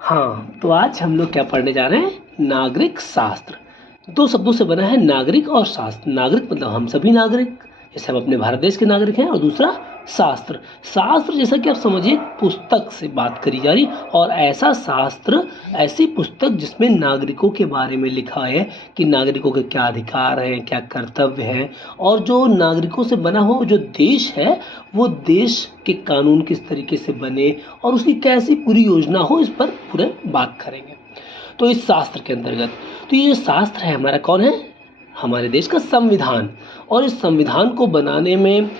हाँ, तो आज हम लोग क्या पढ़ने जा रहे हैं? नागरिक शास्त्र। दो शब्दों से बना है नागरिक और शास्त्र। नागरिक मतलब हम सभी नागरिक, जैसे हम अपने भारत देश के नागरिक हैं, और दूसरा शास्त्र। शास्त्र जैसा कि आप समझिए पुस्तक से बात करी जा रही, और ऐसा शास्त्र, ऐसी पुस्तक जिसमें नागरिकों के बारे में लिखा है कि नागरिकों के क्या अधिकार हैं, क्या कर्तव्य हैं, और जो नागरिकों से बना हो जो देश है, वो देश के कानून किस तरीके से बने और उसकी कैसी पूरी योजना हो, इस पर पूरे बात करेंगे। तो इस शास्त्र के अंतर्गत, तो ये जो शास्त्र है हमारा, कौन है? हमारे देश का संविधान। और इस संविधान को बनाने में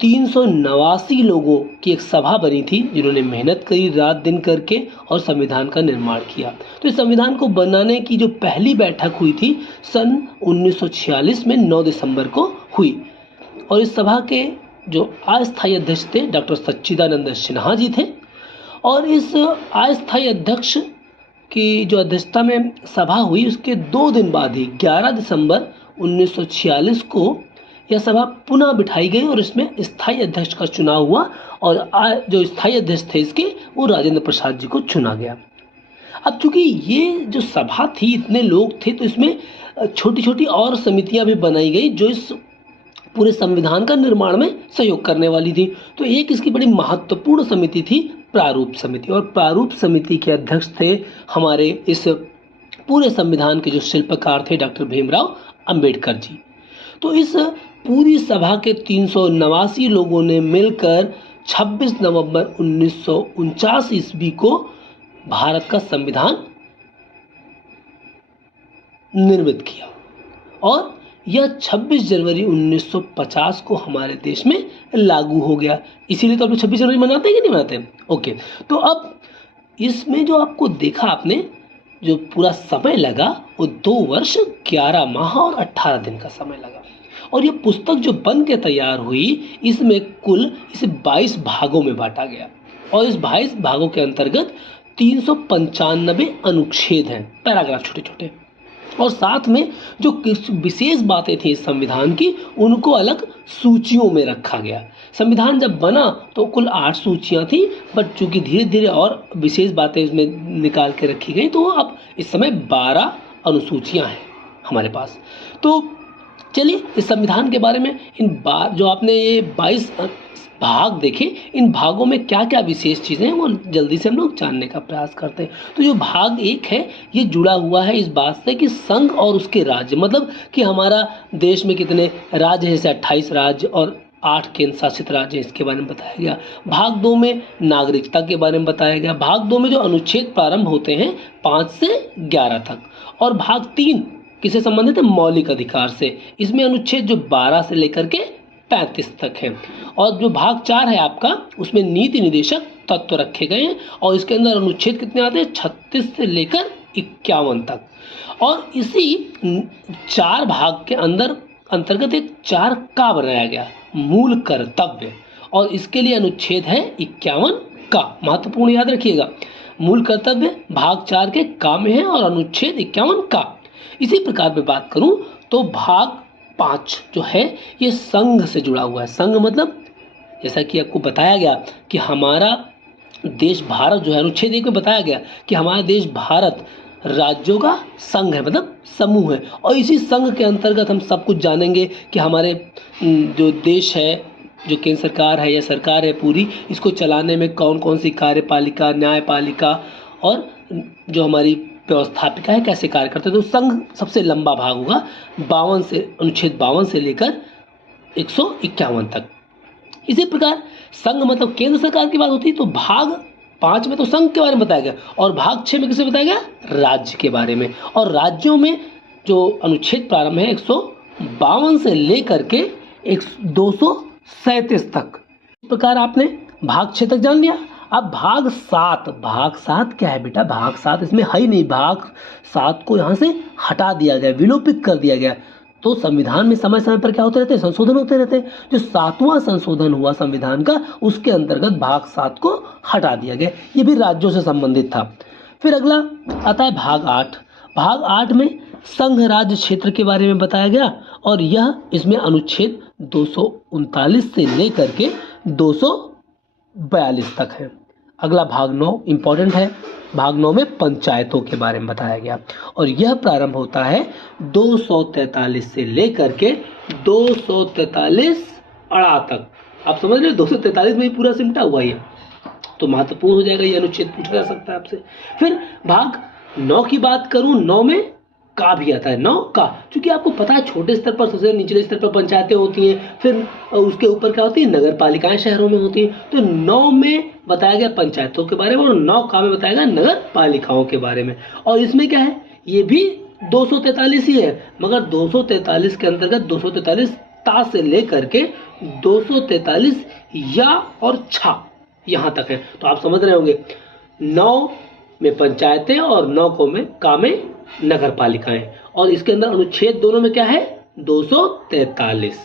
389 लोगों की एक सभा बनी थी, जिन्होंने मेहनत करी रात दिन करके और संविधान का निर्माण किया। तो इस संविधान को बनाने की जो पहली बैठक हुई थी सन 1946 में 9 दिसंबर को हुई। और इस सभा के जो अस्थायी अध्यक्ष थे डॉक्टर सच्चिदानंद सिन्हा जी थे। और इस अस्थायी अध्यक्ष की जो अध्यक्षता में सभा हुई, उसके 2 दिन बाद ही 11 दिसंबर 1946 को यह सभा पुनः बिठाई गई और इसमें स्थायी अध्यक्ष का चुनाव हुआ। और जो स्थायी अध्यक्ष थे इसके, वो राजेंद्र प्रसाद जी को चुना गया। अब चूंकि ये जो सभा थी, इतने लोग थे, तो इसमें छोटी छोटी और समितियां भी बनाई गई जो इस पूरे संविधान का निर्माण में सहयोग करने वाली थी। तो एक इसकी बड़ी महत्वपूर्ण समिति थी प्रारूप समिति, और प्रारूप समिति के अध्यक्ष थे हमारे इस पूरे संविधान के जो शिल्पकार थे डॉक्टर भीमराव अंबेडकर जी। तो इस पूरी सभा के 389 लोगों ने मिलकर 26 नवंबर 1949 ईस्वी को भारत का संविधान निर्मित किया। और यह 26 जनवरी 1950 को हमारे देश में लागू हो गया। इसीलिए तो आप लोग 26 जनवरी मनाते हैं कि नहीं मनाते? ओके, तो अब इसमें जो आपको देखा आपने, जो पूरा समय लगा वो 2 वर्ष 11 माह और 18 दिन का समय लगा। और ये पुस्तक जो बन के तैयार हुई, इसमें कुल इसे 22 भागों में बांटा गया। और इस 22 भागों के अंतर्गत 395 अनुच्छेद हैं, पैराग्राफ छोटे छोटे। और साथ में जो विशेष बातें थी इस संविधान की, उनको अलग सूचियों में रखा गया। संविधान जब बना तो कुल 8 सूचियां थी, बट चूंकि धीरे धीरे और विशेष बातें इसमें निकाल के रखी गई, तो अब इस समय 12 अनुसूचियां हैं हमारे पास। तो चलिए इस संविधान के बारे में जो आपने ये 22 भाग देखे, इन भागों में क्या क्या विशेष चीज़ें हैं वो जल्दी से हम लोग जानने का प्रयास करते हैं। तो जो भाग 1 है, ये जुड़ा हुआ है इस बात से कि संघ और उसके राज्य, मतलब कि हमारा देश में कितने राज्य हैं, जैसे 28 राज्य और 8 केंद्र शासित राज्य, इसके बारे में बताया गया। भाग 2 में नागरिकता के बारे में बताया गया। भाग 2 में जो अनुच्छेद प्रारंभ होते हैं 5 से 11 तक। और भाग 3 किससे संबंधित है? मौलिक अधिकार से। इसमें अनुच्छेद जो 12 से लेकर के 35 तक है। और जो भाग 4 है आपका, उसमें नीति निर्देशक तत्व रखे गए हैं। और इसके अंदर अनुच्छेद कितने आते हैं? 36 से लेकर 51 तक। और इसी 4 भाग के अंतर्गत एक 4 का बनाया गया, मूल कर्तव्य। और इसके लिए अनुच्छेद है 51 का। महत्वपूर्ण याद रखिएगा, मूल कर्तव्य भाग 4 के का में है और अनुच्छेद 51 का। इसी प्रकार में बात करूं तो भाग 5 जो है, ये संघ से जुड़ा हुआ है। संघ मतलब जैसा कि आपको बताया गया कि हमारा देश भारत जो है, अनुच्छेद 1 में बताया गया कि हमारा देश भारत राज्यों का संघ है, मतलब समूह है। और इसी संघ के अंतर्गत हम सब कुछ जानेंगे कि हमारे जो देश है, जो केंद्र सरकार है या सरकार है पूरी, इसको चलाने में कौन कौन सी कार्यपालिका, न्यायपालिका और जो हमारी व्यवस्थापिका है कैसे कार्य करते हैं। तो संघ सबसे लंबा भाग होगा, 52 से अनुच्छेद 52 से लेकर 151 तक। इसी प्रकार संघ मतलब केंद्र सरकार की बात होती है, तो भाग 5 में तो संघ के बारे में बताया गया, और भाग 6 में किसे बताया गया? राज्य के बारे में। और राज्यों में जो अनुच्छेद प्रारंभ है 152 से लेकर के 237 तक। इस प्रकार आपने भाग 6 तक जान लिया। अब भाग 7 क्या है बेटा? भाग 7 इसमें है ही नहीं। भाग 7 को यहाँ से हटा दिया गया, विलोपित कर दिया गया। तो संविधान में समय समय पर क्या होते रहते हैं? संशोधन होते रहते हैं। जो 7वां संशोधन हुआ संविधान का, उसके अंतर्गत भाग 7 को हटा दिया गया। ये भी राज्यों से संबंधित था। फिर अगला आता है भाग 8। भाग 8 में संघ राज्य क्षेत्र के बारे में बताया गया, और यह इसमें अनुच्छेद 239 से लेकर के 242 तक है। अगला भाग 9 इंपॉर्टेंट है, भाग 9 में पंचायतों के बारे में बताया गया और यह प्रारंभ होता है 243 से लेकर के 243 अड़ा तक। आप समझ रहे हो 243 में ही पूरा सिमटा हुआ है, तो महत्वपूर्ण हो जाएगा, ये अनुच्छेद पूछा जा सकता है आपसे। फिर भाग 9 की बात करूं, 9 में का भी आता है, 9 का, क्योंकि आपको पता है छोटे स्तर पर, सबसे निचले स्तर पर पंचायतें होती हैं, फिर उसके ऊपर क्या होती है, नगर पालिकाएं शहरों में होती हैं। तो 9 में बताया गया पंचायतों के बारे में और 9 का में बताया गया नगर पालिकाओं के बारे में। और इसमें क्या है, ये भी 243 ही है, मगर 243 के अंतर्गत 243 ता से लेकर के 243 या और छा यहाँ तक है। तो आप समझ रहे होंगे 9 में पंचायतें और 9 को में का में नगर पालिकाएं, और इसके अंदर अनुच्छेद दोनों में क्या है, 243।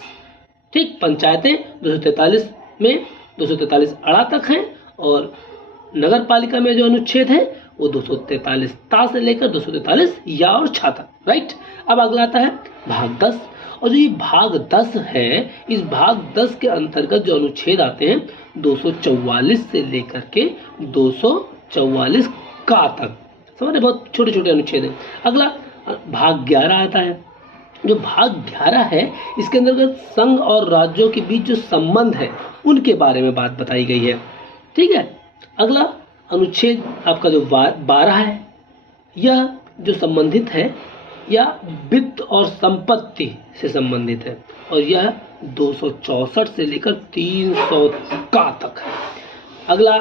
ठीक, पंचायतें 243 में 243 अड़ा तक हैं और नगर पालिका में जो अनुच्छेद है वो 243 ता से लेकर 243 या और छा तक। राइट, अब अगला आता है भाग 10, और जो ये भाग 10 है, इस भाग 10 के अंतर्गत जो अनुच्छेद आते हैं 244 से लेकर के 244 का तक, समझ रहे, बहुत छोटे छोटे अनुच्छेद हैं। अगला भाग 11 आता है। जो भाग 11 है, इसके अंतर्गत संघ और राज्यों के बीच जो संबंध है उनके बारे में बात बताई गई है। ठीक है, अगला अनुच्छेद आपका जो 12 है, यह जो संबंधित है या वित्त और संपत्ति से संबंधित है और यह 264 से लेकर 300 का तक है। अगला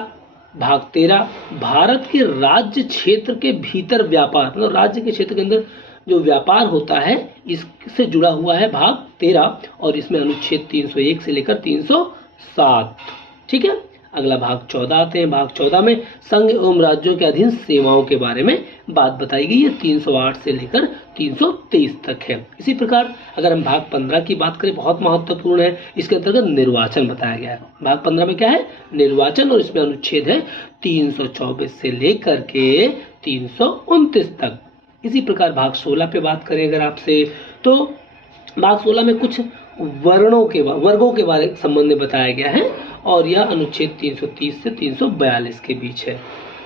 भाग 13, भारत के राज्य क्षेत्र के भीतर व्यापार, मतलब राज्य के क्षेत्र के अंदर जो व्यापार होता है इससे जुड़ा हुआ है भाग 13, और इसमें अनुच्छेद 301 से लेकर 307। ठीक है, अगला भाग 14 आते हैं। भाग 14 में संघ एवं राज्यों के अधीन सेवाओं के बारे में बात बताई गई है, 308 से लेकर 323 तक है। इसी प्रकार अगर हम भाग 15 की बात करें, बहुत महत्वपूर्ण है, इसके अंतर्गत निर्वाचन बताया गया है। भाग 15 में क्या है, निर्वाचन, और इसमें अनुच्छेद है 324 से लेकर के 329 तक। इसी प्रकार भाग 16 पे बात करें अगर आपसे, तो भाग 16 में कुछ वर्गों के बारे संबंध में बताया गया है और यह अनुच्छेद 330 से 342 के बीच है।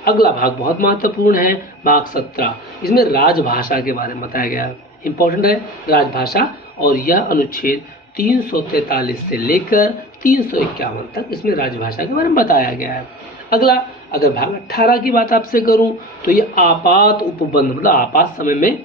अगला भाग बहुत महत्वपूर्ण है, भाग 17, इसमें राजभाषा के बारे में बताया गया है, इंपॉर्टेंट है राजभाषा, और यह अनुच्छेद 343 से लेकर 351 तक इसमें राजभाषा के बारे में बताया गया है। अगला अगर भाग 18 की बात आपसे करूं, तो ये आपात उपबंध, मतलब आपात समय में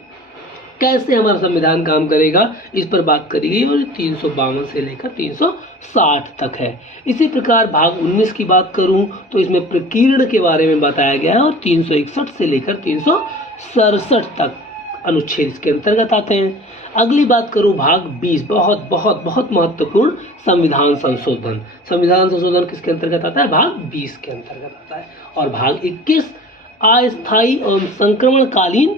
कैसे हमारा संविधान काम करेगा, इस पर बात करी गई और 352 से लेकर 360 तक है। इसी प्रकार भाग 19 की बात करूं तो इसमें प्रकीर्ण के बारे में बताया गया है और 361 से लेकर 367 तक अनुच्छेद इसके अंतर्गत आते हैं। अगली बात करूं भाग 20, बहुत बहुत बहुत महत्वपूर्ण, संविधान संशोधन। संविधान संशोधन किसके अंतर्गत आता है, भाग 20 के अंतर्गत आता है। और भाग 21 अस्थायी एवं संक्रमणकालीन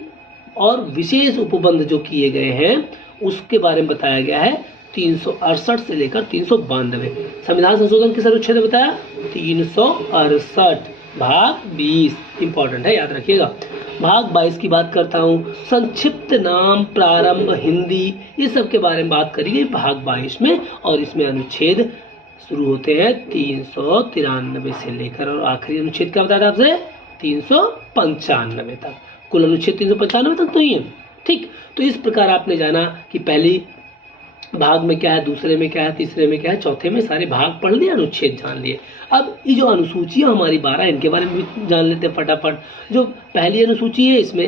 और विशेष उपबंध जो किए गए हैं उसके बारे में बताया गया है, 368 से लेकर 392। संविधान संशोधन किस अनुच्छेद में बताया, 368, भाग 20, इंपॉर्टेंट है, याद रखिएगा। भाग 22 की बात करता हूँ, संक्षिप्त नाम, प्रारंभ, हिंदी, ये सब के बारे में बात करी गई भाग 22 में, और इसमें अनुच्छेद शुरू होते हैं 393 से लेकर, और आखिरी अनुच्छेद क्या बताया था आपसे, 395 तक। कुल अनुच्छेद 395 तक तो ही है। ठीक, तो इस प्रकार आपने जाना कि पहली भाग में क्या है, दूसरे में क्या है, तीसरे में क्या है, चौथे में सारे भाग पढ़ लिए, अनुच्छेद जान लिए। अब ये जो अनुसूचियाँ हमारी 12, इनके बारे में भी जान लेते हैं फटाफट। जो पहली अनुसूची है इसमें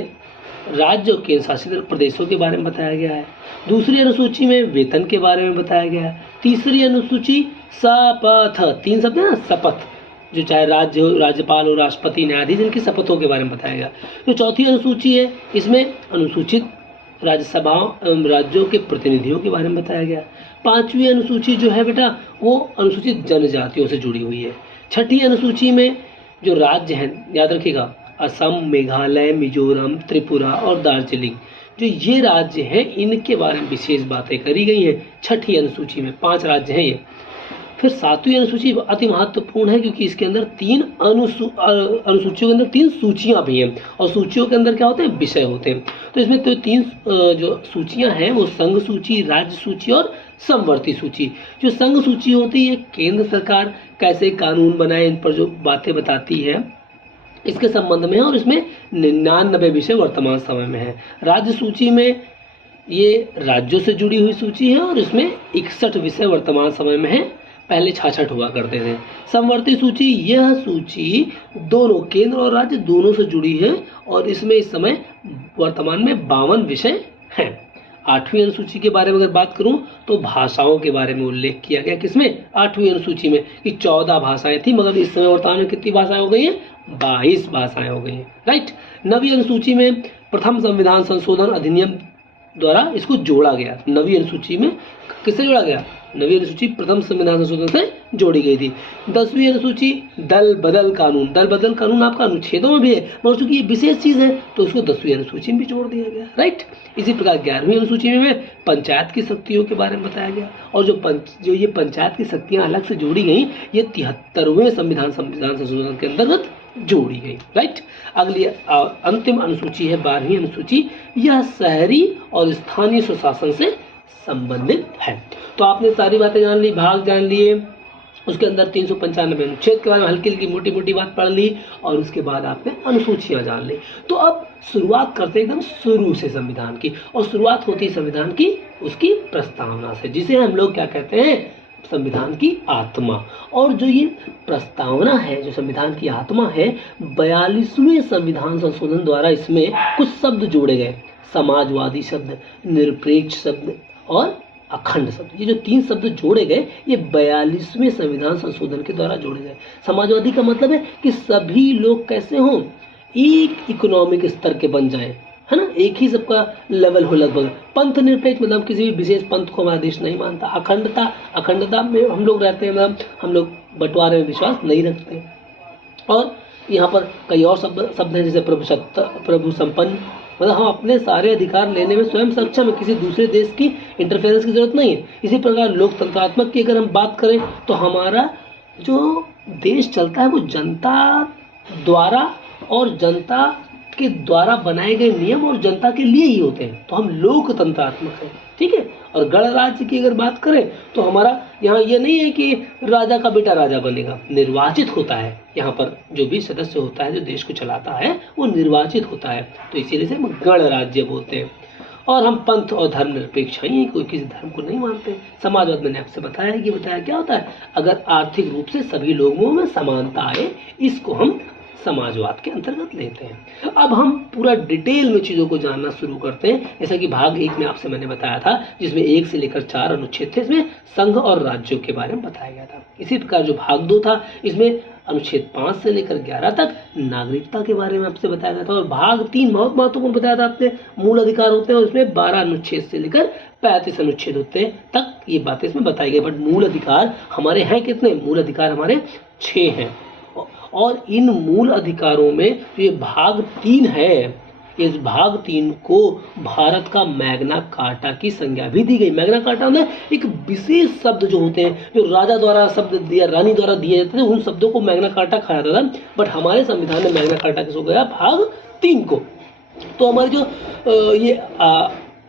राज्य और केंद्र शासित प्रदेशों के बारे में बताया गया है। दूसरी अनुसूची में वेतन के बारे में बताया गया है। तीसरी अनुसूची शपथ, 3 शब्द है ना, शपथ, जो चाहे राज्य हो, राज्यपाल हो, राष्ट्रपति, न्यायाधीश, इनकी शपथों के बारे में बताया गया। जो चौथी अनुसूची है इसमें अनुसूचित राज्यसभाओं एवं राज्यों के प्रतिनिधियों के बारे में बताया गया। 5वीं अनुसूची जो है बेटा वो अनुसूचित जनजातियों से जुड़ी हुई है। 6ठी अनुसूची में जो राज्य हैं, याद रखिएगा, असम, मेघालय, मिजोरम, त्रिपुरा और दार्जिलिंग, जो ये राज्य हैं इनके बारे में विशेष बातें करी गई हैं 6ठी अनुसूची में। 5 राज्य हैं ये। फिर 7वीं अनुसूची अति महत्वपूर्ण है क्योंकि इसके अंदर 3 अनुसूचियों के अंदर 3 सूचियां भी हैं, और सूचियों के अंदर क्या होते हैं, विषय होते हैं। तो इसमें तो 3 जो सूचियां हैं वो संघ सूची, राज्य सूची और समवर्ती सूची। जो संघ सूची होती है केंद्र सरकार कैसे कानून बनाए इन पर जो बातें बताती है, इसके संबंध में है और इसमें 99 विषय वर्तमान समय में है। राज्य सूची में ये राज्यों से जुड़ी हुई सूची है और इसमें 61 विषय वर्तमान समय में है, पहले 66 हुआ करते थे। समवर्ती सूची, यह सूची दोनों केंद्र और राज्य दोनों से जुड़ी है और इसमें इस समय वर्तमान में 52 विषय हैं। 8वीं अनुसूची के बारे में अगर बात करूं तो भाषाओं के बारे में उल्लेख किया गया, किसमें? 8वीं अनुसूची में, कि 14 भाषाएं थी, मगर इस समय वर्तमान में कितनी भाषाएं हो गई हैं? 22 भाषाएं हो गई हैं, राइट। 9वीं अनुसूची में प्रथम संविधान संशोधन अधिनियम द्वारा इसको जोड़ा गया। 9वीं अनुसूची में किससे जोड़ा गया? 9वीं अनुसूची प्रथम संविधान संशोधन से जोड़ी गई थी। 10वीं अनुसूची दल बदल कानून, दल बदल कानून आपका अनुच्छेदों में भी है, मगर चूंकि ये विशेष चीज है तो उसको 10वीं अनुसूची में भी जोड़ दिया गया, राइट। इसी प्रकार 11वीं अनुसूची में पंचायत की शक्तियों के बारे में बताया गया और जो ये पंचायत की शक्तियां अलग से जोड़ी गई, ये 73वें संविधान संशोधन के अंतर्गत जोड़ी गई, राइट। अगली अंतिम अनुसूची है 12वीं अनुसूची, यह शहरी और स्थानीय स्वशासन से संबंधित है। तो आपने सारी बातें जान ली, भाग जान लिए, उसके अंदर 395 अनुच्छेद के बारे में हल्की हल्की मोटी मोटी बात पढ़ ली और उसके बाद आपने अनुसूचियां जान ली। तो अब शुरुआत करते हैं एकदम शुरू से संविधान की, और शुरुआत होती है संविधान की उसकी प्रस्तावना से, जिसे हम लोग क्या कहते हैं? संविधान की आत्मा। और जो ये प्रस्तावना है, जो संविधान की आत्मा है, 42वें संविधान संशोधन द्वारा इसमें कुछ शब्द जोड़े गए, समाजवादी शब्द, निरपेक्ष शब्द और अखंड शब्द। ये जो 3 शब्द जोड़े गए, ये 42वें संविधान संशोधन के द्वारा जोड़े गए। समाजवादी का मतलब है कि सभी लोग कैसे हों? एक इकोनॉमिक स्तर के बन जाएं, है ना, एक ही सबका लेवल हो लगभग। पंथ निरपेक्ष मतलब किसी भी विशेष पंथ को हमारा देश नहीं मानता। अखंडता में हम लोग रहते हैं, मतलब हम लोग बंटवारे में विश्वास नहीं रखते। और यहाँ पर कई और शब्द हैं, जैसे प्रभु संपन्न, मतलब हम अपने सारे अधिकार लेने में स्वयं सक्षम है, किसी दूसरे देश की इंटरफेरेंस की जरूरत नहीं है। इसी प्रकार लोकतंत्रात्मक की अगर हम बात करें तो हमारा जो देश चलता है वो जनता द्वारा और जनता के द्वारा बनाए गए नियम और जनता के लिए ही होते हैं, तो हम लोकतंत्रात्मक हैं, ठीक है। और गणराज्य की अगर बात करें तो हमारा यहाँ ये नहीं है कि राजा का बेटा राजा बनेगा, निर्वाचित होता है। यहाँ पर जो भी सदस्य होता है, जो देश को चलाता है, वो निर्वाचित होता है, तो इसीलिए से हम गणराज्य बोलते हैं। और हम पंथ और धर्म निरपेक्ष हैं, कोई किसी धर्म को नहीं मानते। समाजवाद मैंने आपसे बताया कि क्या होता है? अगर आर्थिक रूप से सभी लोगों में समानता आए, इसको हम समाजवाद के अंतर्गत लेते हैं। अब हम पूरा डिटेल में चीज़ों को जानना शुरू करते हैं, जैसा कि भाग 1 में आपसे मैंने बताया था, जिसमें 1 से लेकर 4 अनुच्छेद थे, इसमें संघ और राज्यों के बारे में बताया गया था। इसी प्रकार जो भाग 2 था, इसमें अनुच्छेद 5 से लेकर 11 तक नागरिकता के बारे में आपसे बताया गया था। और भाग 3 बहुत महत्वपूर्ण बताया था आपने, मूल अधिकार होते हैं, और इसमें 12 अनुच्छेद से लेकर 35 अनुच्छेद होते हैं तक ये बातें इसमें बताई गई। बट मूल अधिकार हमारे हैं कितने? मूल अधिकार हमारे 6 हैं। और इन मूल अधिकारों में ये भाग 3 है, इस भाग 3 को भारत का मैग्ना कार्टा की संज्ञा भी दी गई। मैग्ना कार्टा में एक विशेष शब्द जो होते हैं, जो राजा द्वारा शब्द दिया, रानी द्वारा दिए जाते थे, उन शब्दों को मैग्ना कार्टा कहा जाता था। बट हमारे संविधान में मैग्ना कार्टा किसको गया? भाग 3 को। तो हमारे जो ये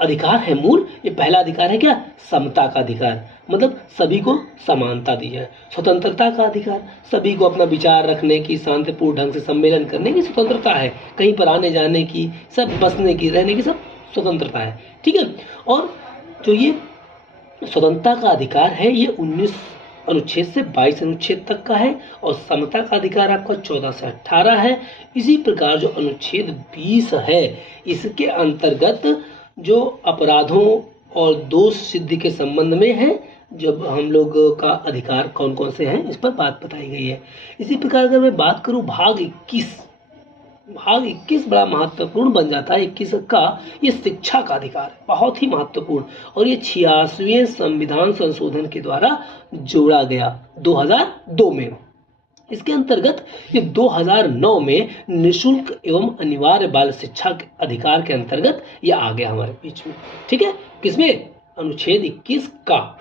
अधिकार है मूल, ये पहला अधिकार है क्या? समता का अधिकार, मतलब सभी को समानता दी है। स्वतंत्रता का अधिकार, सभी को अपना विचार रखने की, शांतिपूर्ण ढंग से सम्मेलन करने की स्वतंत्रता है, कहीं पर आने जाने की, सब बसने की, रहने की सब स्वतंत्रता है, ठीक है। और जो ये स्वतंत्रता का अधिकार है, ये 19 अनुच्छेद से 22 अनुच्छेद तक का है, और समता का अधिकार आपका 14 से 18 है। इसी प्रकार जो अनुच्छेद 20 है, इसके अंतर्गत जो अपराधों और दोष सिद्धि के संबंध में है, जब हम लोग का अधिकार कौन कौन से हैं, इस पर बात बताई गई है। इसी प्रकार अगर मैं बात करूं भाग 21 बड़ा महत्वपूर्ण बन जाता है। 21 का ये शिक्षा का अधिकार है, बहुत ही महत्वपूर्ण, और ये 86वें संविधान संशोधन के द्वारा जोड़ा गया 2002 में। इसके अंतर्गत ये 2009 में निःशुल्क एवं अनिवार्य बाल शिक्षा के अधिकार के अंतर्गत ये आ गया हमारे बीच में, ठीक है। किसमें? अनुच्छेद 21 का,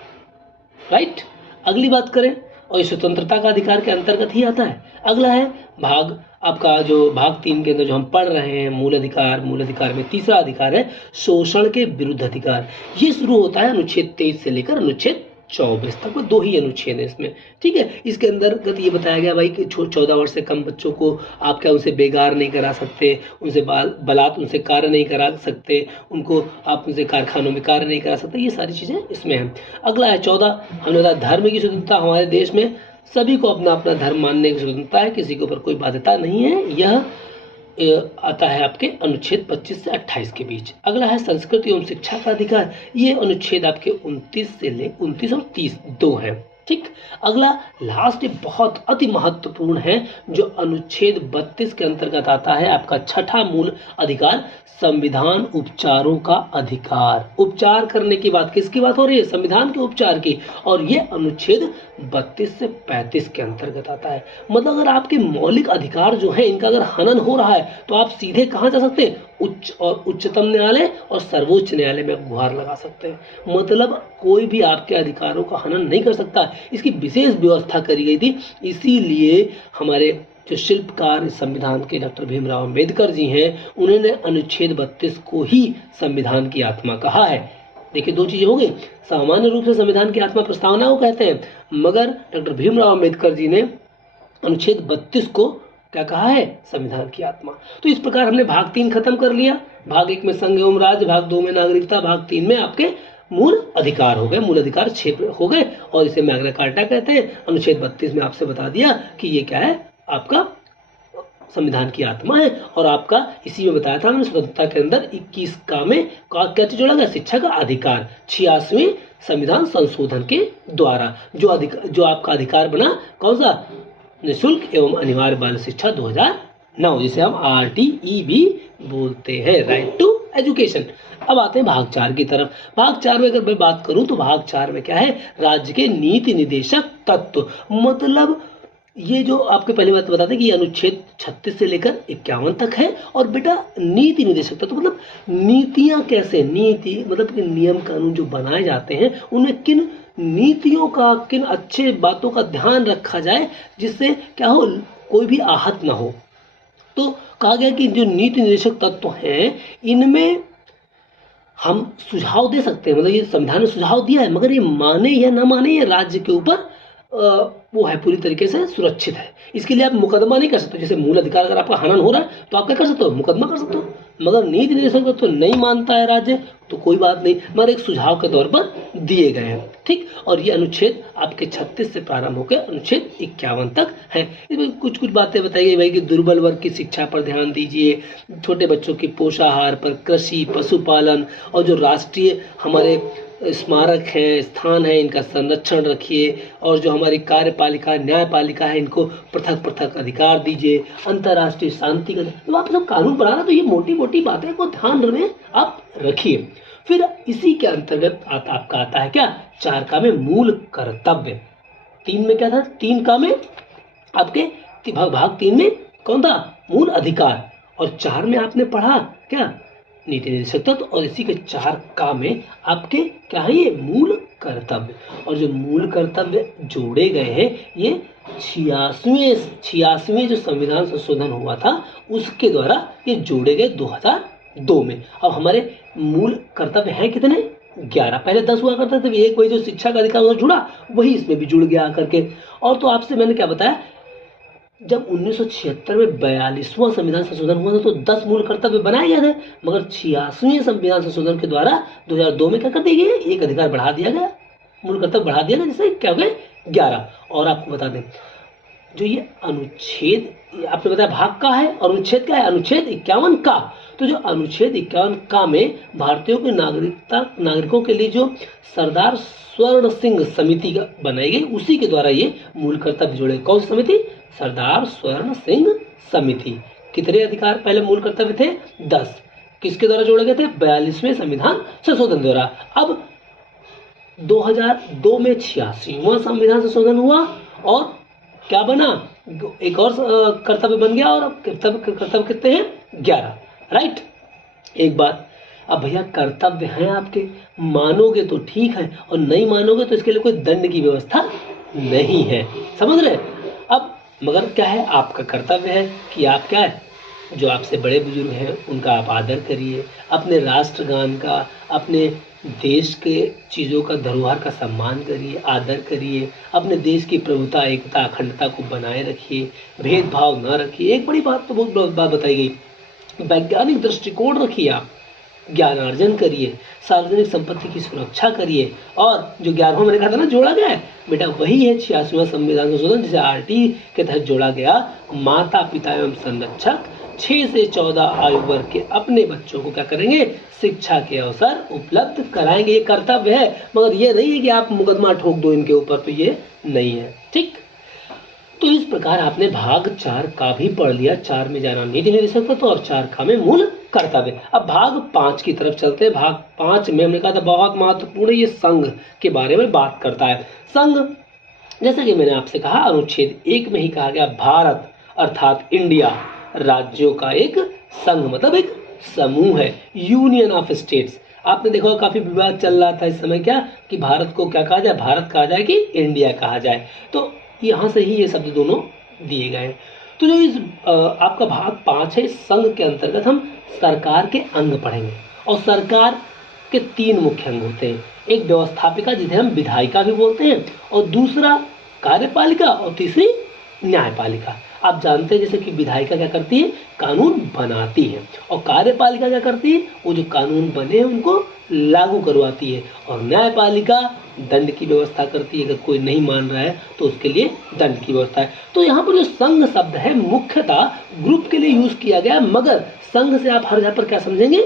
राइट। अगली बात करें, और ये स्वतंत्रता का अधिकार के अंतर्गत ही आता है। अगला है भाग आपका, जो भाग 3 के अंदर जो हम पढ़ रहे हैं, मूल अधिकार में तीसरा अधिकार है शोषण के विरुद्ध अधिकार। ये शुरू होता है अनुच्छेद 23 से लेकर अनुच्छेद 24 तक, वो 2 ही अनुच्छेद है इसमें, ठीक है। इसके अंतर्गत ये बताया गया भाई कि 14 वर्ष से कम बच्चों को आप क्या उनसे बेगार नहीं करा सकते, उनसे बलात् उनसे कार्य नहीं करा सकते, उनको आप उनसे कारखानों में कार्य नहीं करा सकते, ये सारी चीज़ें इसमें हैं। अगला है 14, हमने बताया धर्म की स्वतंत्रता। हमारे देश में सभी को अपना अपना धर्म मानने की स्वतंत्रता है, किसी के ऊपर कोई बाध्यता नहीं है। यह आता है आपके अनुच्छेद 25 से 28 के बीच। अगला है संस्कृति एवं शिक्षा का अधिकार। ये अनुच्छेद आपके 29 और 30 दो है, ठीक। अगला लास्ट बहुत अति महत्वपूर्ण है जो अनुच्छेद 32 के अंतर्गत आता है, आपका छठा मूल अधिकार, संविधान उपचारों का अधिकार। उपचार करने की बात किसकी बात हो रही है? संविधान के उपचार की। और ये अनुच्छेद 32 से 35 के अंतर्गत आता है। मतलब अगर आपके मौलिक अधिकार जो है इनका अगर हनन हो रहा है तो आप सीधे कहाँ जा सकते हैं? उच्चतम न्यायालय और सर्वोच्च न्यायालय में गुहार लगा सकते हैं। मतलब कोई भी आपके अधिकारों का हनन नहीं कर सकता। इसकी विशेष व्यवस्था करी गई थी, इसीलिए हमारे जो शिल्पकार संविधान के डॉक्टर भीमराव अंबेडकर जी हैं, उन्होंने अनुच्छेद 32 को ही संविधान की आत्मा कहा है। देखिए, दो चीजें हो गई। सामान्य रूप से संविधान की आत्मा प्रस्तावना को कहते हैं, मगर डॉक्टर भीमराव अंबेडकर जी ने अनुच्छेद 32 को क्या कहा है? संविधान की आत्मा। तो इस प्रकार हमने भाग 3 खत्म कर लिया। भाग 1 में संघ एवं राज्य, भाग 2 में नागरिकता, भाग 3 में आपके मूल अधिकार हो गए। मूल अधिकार 6 हो गए और इसे मैग्ना कार्टा कहते हैं। अनुच्छेद 32 में आपसे बता दिया कि ये क्या है? आपका संविधान की आत्मा है। और आपका इसी में बताया था हमने, स्वतंत्रता के अंदर 21 का में क्या चीज जोड़ा गया? शिक्षा का अधिकार। 86वें संविधान संशोधन के द्वारा जो आपका अधिकार बना, कौन सा? निःशुल्क एवं अनिवार्य बाल शिक्षा 2009, जिसे हम RTE भी बोलते हैं, राइट टू एजुकेशन। अब आते हैं भाग 4 की तरफ। भाग 4 में अगर मैं बात करूं तो भाग 4 में क्या है? राज्य के नीति निदेशक तत्व। मतलब ये जो आपके पहली बात बताते हैं कि ये अनुच्छेद 36 से लेकर 51 तक है। और बेटा नीति निदेशक तत्व मतलब नीतियां कैसे, नीति मतलब कि नियम कानून जो बनाए जाते हैं उनमें किन नीतियों का, किन अच्छे बातों का ध्यान रखा जाए जिससे क्या हो, कोई भी आहत ना हो। तो कहा गया कि जो नीति निर्देशक तत्व हैं इनमें हम सुझाव दे सकते हैं। मतलब ये संविधान ने सुझाव दिया है, मगर ये माने या ना माने ये राज्य के ऊपर वो है, पूरी तरीके से सुरक्षित है। इसके लिए आप मुकदमा नहीं कर सकते। जैसे मूल अधिकार अगर आपका हनन हो रहा है तो आप क्या कर सकते हो? मुकदमा कर सकते हो। मगर नीति निर्देशक तो नहीं मानता है राज्य, तो कोई बात नहीं, मगर एक सुझाव के तौर पर दिए गए हैं, ठीक। और ये अनुच्छेद आपके 36 से प्रारंभ होकर अनुच्छेद 51 तक है। इसमें कुछ कुछ बातें बताई गई भाई कि दुर्बल वर्ग की शिक्षा पर ध्यान दीजिए, छोटे बच्चों की पोषाहार पर, कृषि, पशुपालन और जो राष्ट्रीय हमारे स्मारक है, स्थान है, इनका संरक्षण रखिए। और जो हमारी कार्यपालिका, न्यायपालिका है, इनको पृथक पृथक अधिकार दीजिए। अंतर्राष्ट्रीय शांति का, तो आप जब कानून बना रहे तो ये मोटी मोटी बातें को ध्यान में आप रखिए। फिर इसी के अंतर्गत आपका आता है क्या? 4 का में मूल कर्तव्य। 3 में क्या था? 3 का में आपके भाग 3 में कौन था? मूल अधिकार। और 4 में आपने पढ़ा क्या? नीति निर्देशक तत्व। और इसी के 4 का में आपके क्या है? ये मूल कर्तव्य। और जो मूल कर्तव्य जोड़े गए हैं ये 86वें जो संविधान संशोधन हुआ था उसके द्वारा ये जोड़े गए 2002 में। अब हमारे मूल कर्तव्य हैं कितने? 11। पहले 10 हुआ करता था, एक वही जो शिक्षा का अधिकार जुड़ा वही इसमें भी जुड़ गया करके। और तो आपसे मैंने क्या बताया, जब 1976 में 42वां संविधान संशोधन हुआ था तो 10 मूल कर्तव्य बनाए गए थे, मगर 86वें संविधान संशोधन के द्वारा 2002 में क्या कर दिया गया? एक अधिकार बढ़ा दिया गया, मूल कर्तव्य बढ़ा दिया गया, जिससे क्या हो गए? 11। और आपको बता दें जो ये अनुच्छेद आपने बताया भाग का है और अनुच्छेद क्या है? अनुच्छेद 51 का। तो जो अनुच्छेद 51 का में भारतीयों की नागरिकों के लिए जो सरदार स्वर्ण सिंह समिति बनाई गई, उसी के द्वारा ये मूल कर्तव्य जुड़े। कौन सी समिति? सरदार स्वर्ण सिंह समिति। कितने अधिकार पहले मूल कर्तव्य थे? 10। किसके द्वारा जोड़े गए थे? 42वें संविधान संशोधन द्वारा। अब 2002 में 86वां संविधान संशोधन हुआ और क्या बना? एक और कर्तव्य बन गया। और अब कर्तव्य कितने हैं? 11, राइट। एक बात, अब भैया कर्तव्य हैं आपके, मानोगे तो ठीक है और नहीं मानोगे तो इसके लिए कोई दंड की व्यवस्था नहीं है, समझ रहे? अब मगर क्या है? आपका कर्तव्य है कि आप क्या है, जो आपसे बड़े बुजुर्ग हैं उनका आप आदर करिए, अपने राष्ट्रगान का, अपने देश के चीज़ों का, धरोहर का सम्मान करिए, आदर करिए, अपने देश की प्रभुता, एकता, अखंडता को बनाए रखिए, भेदभाव न रखिए। एक बड़ी बात तो बहुत बात बताई गई, वैज्ञानिक दृष्टिकोण रखिए आप, ज्ञानार्जन करिए, सार्वजनिक संपत्ति की सुरक्षा करिए। और जो 11वां मैंने कहा था ना जोड़ा गया है बेटा, वही है 86वां संविधान संशोधन, जिसे आरटी के तहत जोड़ा गया। माता पिता एवं संरक्षक 6 से 14 आयु वर्ग के अपने बच्चों को क्या करेंगे, शिक्षा के अवसर उपलब्ध कराएंगे। ये कर्तव्य है, मगर ये नहीं है कि आप मुकदमा ठोक दो इनके ऊपर, तो ये नहीं है। ठीक, तो इस प्रकार आपने भाग 4 का भी पढ़ लिया। 4 में जाना नीति निर्देशक तत्व और 4 का में मूल कर्तव्य। अब भाग 5 की तरफ चलते हैं। भाग 5 में हमने कहा था बहुत महत्वपूर्ण, ये संघ के बारे में बात करता है। संघ, जैसा कि मैंने आपसे कहा, अनुच्छेद 1 में ही कहा गया, भारत अर्थात इंडिया राज्यों का एक संघ, मतलब एक समूह है, यूनियन ऑफ स्टेट्स। आपने देखा काफी विवाद चल रहा था इस समय, क्या कि भारत को क्या कहा जाए, भारत कहा जाए कि इंडिया कहा जाए। तो यहाँ से ही ये शब्द दोनों दिए गए हैं। तो जो इस आपका भाग 5 है, इस संघ के अंतर्गत हम सरकार के अंग पढ़ेंगे। और सरकार के 3 मुख्य अंग होते हैं, एक व्यवस्थापिका जिसे हम विधायिका भी बोलते हैं, और दूसरा कार्यपालिका, और तीसरी न्यायपालिका। आप जानते हैं जैसे कि विधायिका क्या करती है, कानून बनाती है, और कार्यपालिका क्या करती है, वो जो कानून बने हैं उनको लागू करवाती है, और न्यायपालिका दंड की व्यवस्था करती है। अगर कोई नहीं मान रहा है तो उसके लिए दंड की व्यवस्था है। तो यहाँ पर जो संघ शब्द है मुख्यतः ग्रुप के लिए यूज किया गया, मगर संघ से आप हर जगह पर क्या समझेंगे,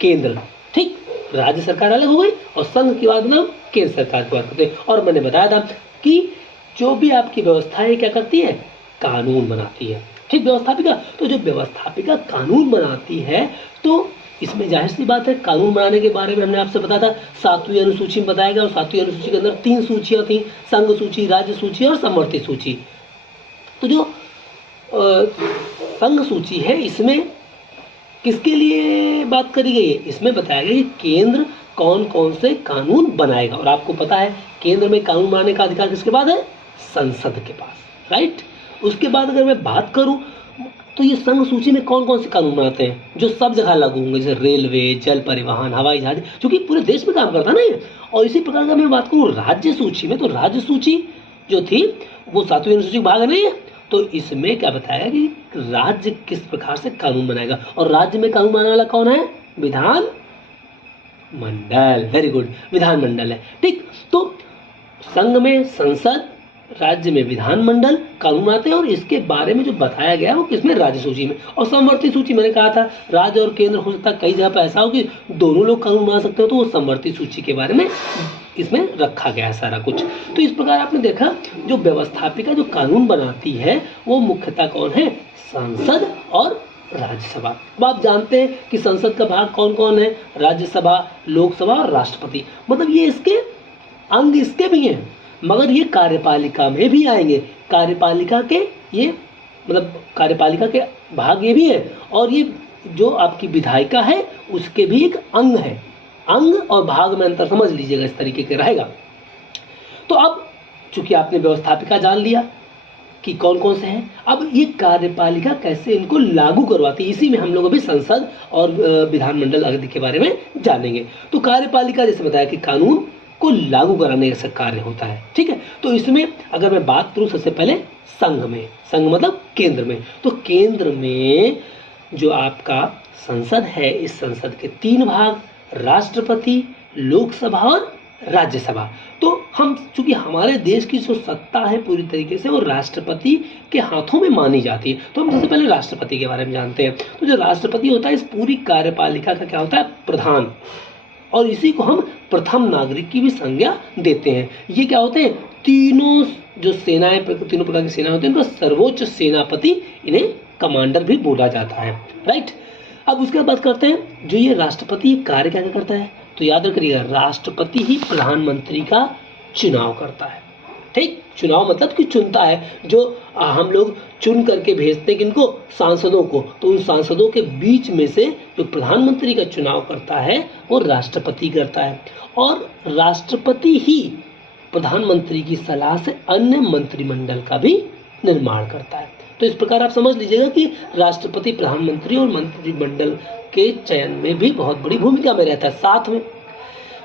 केंद्र। ठीक, राज्य सरकार अलग हो गई और संघ की बात मतलब केंद्र सरकार की बात करते हैं। और मैंने बताया था कि जो भी आपकी व्यवस्था है क्या करती है, कानून बनाती है। ठीक, व्यवस्थापिका, तो जो व्यवस्थापिका कानून बनाती है, तो इसमें जाहिर सी बात है, कानून बनाने के बारे में हमने आपसे बताया था 7वीं अनुसूची में बताया गया, और 7वीं अनुसूची के अंदर 3 सूचियां थी, संघ सूची, राज्य सूची और समवर्ती सूची। तो जो संघ सूची है, इसमें किसके लिए बात करी गई है, इसमें बताया गया कि केंद्र कौन कौन से कानून बनाएगा। और आपको पता है केंद्र में कानून बनाने का अधिकार किसके पास है, संसद के पास, राइट। उसके बाद अगर मैं बात करूं तो ये संघ सूची में कौन कौन से कानून बनाते हैं जो सब जगह लागू होंगे, जैसे रेलवे, जल परिवहन, हवाई जहाज, क्योंकि पूरे देश में काम करता है ना ये। और इसी प्रकार का मैं बात करूँ राज्य सूची में, तो राज्य सूची जो थी वो 7वीं अनुसूची का भाग है, नहीं है। तो इसमें क्या बताया कि राज्य किस प्रकार से कानून बनाएगा, और राज्य में कानून बनाने वाला कौन है, विधान मंडल। वेरी गुड, विधान मंडल है। ठीक, तो संघ में संसद, राज्य में विधानमंडल कानून बनाते हैं, और इसके बारे में जो बताया गया है वो किसमें, राज्य सूची में। और समवर्ती सूची मैंने कहा था राज्य और केंद्र हो सकता है कई जगह पर ऐसा हो कि दोनों लोग कानून बना सकते हो, तो वो समवर्ती सूची के बारे में इसमें रखा गया है सारा कुछ। तो इस प्रकार आपने देखा जो व्यवस्थापिका जो कानून बनाती है वो मुख्यतः कौन है, संसद और राज्यसभा। अब आप जानते हैं कि संसद का भाग कौन कौन है, राज्यसभा, लोकसभा और राष्ट्रपति। मतलब ये इसके अंग इसके भी हैं, मगर ये कार्यपालिका में भी आएंगे। कार्यपालिका के ये मतलब कार्यपालिका के भाग ये भी है, और ये जो आपकी विधायिका है उसके भी एक अंग है। अंग और भाग में अंतर समझ लीजिएगा, इस तरीके के रहेगा। तो अब चूंकि आपने व्यवस्थापिका जान लिया कि कौन कौन से हैं, अब ये कार्यपालिका कैसे इनको लागू करवाती है, इसी में हम लोग अभी संसद और विधानमंडल आदि के बारे में जानेंगे। तो कार्यपालिका जैसे बताया कि कानून को लागू कराने का कार्य होता है, ठीक है। तो इसमें अगर मैं बात करूं सबसे पहले संघ में, संघ मतलब केंद्र में, तो केंद्र में जो आपका संसद है, इस संसद के 3 भाग, राष्ट्रपति, लोकसभा और राज्यसभा। तो हम चूंकि हमारे देश की जो सत्ता है पूरी तरीके से वो राष्ट्रपति के हाथों में मानी जाती है, तो हम सबसे पहले राष्ट्रपति के बारे में जानते हैं। तो जो राष्ट्रपति होता है इस पूरी कार्यपालिका का क्या होता है, प्रधान, और इसी को हम प्रथम नागरिक की भी संज्ञा देते हैं। ये क्या होते हैं, तीनों जो सेनाएं, तीनों प्रकार की सेना होती है, उनका सर्वोच्च सेनापति, इन्हें कमांडर भी बोला जाता है, राइट। अब उसके बाद बात करते हैं जो ये राष्ट्रपति कार्य क्या करता है, तो याद रखिएगा राष्ट्रपति ही प्रधानमंत्री का चुनाव करता है। ठीक, चुनाव मतलब कि चुनता है, जो हम लोग चुन करके भेजते हैं किनको, सांसदों को, तो उन सांसदों के बीच में से जो प्रधानमंत्री का चुनाव करता है वो राष्ट्रपति करता है, और राष्ट्रपति ही प्रधानमंत्री की सलाह से अन्य मंत्रिमंडल का भी निर्माण करता है। तो इस प्रकार आप समझ लीजिएगा कि राष्ट्रपति प्रधानमंत्री और मंत्रिमंडल के चयन में भी बहुत बड़ी भूमिका में रहता है। साथ में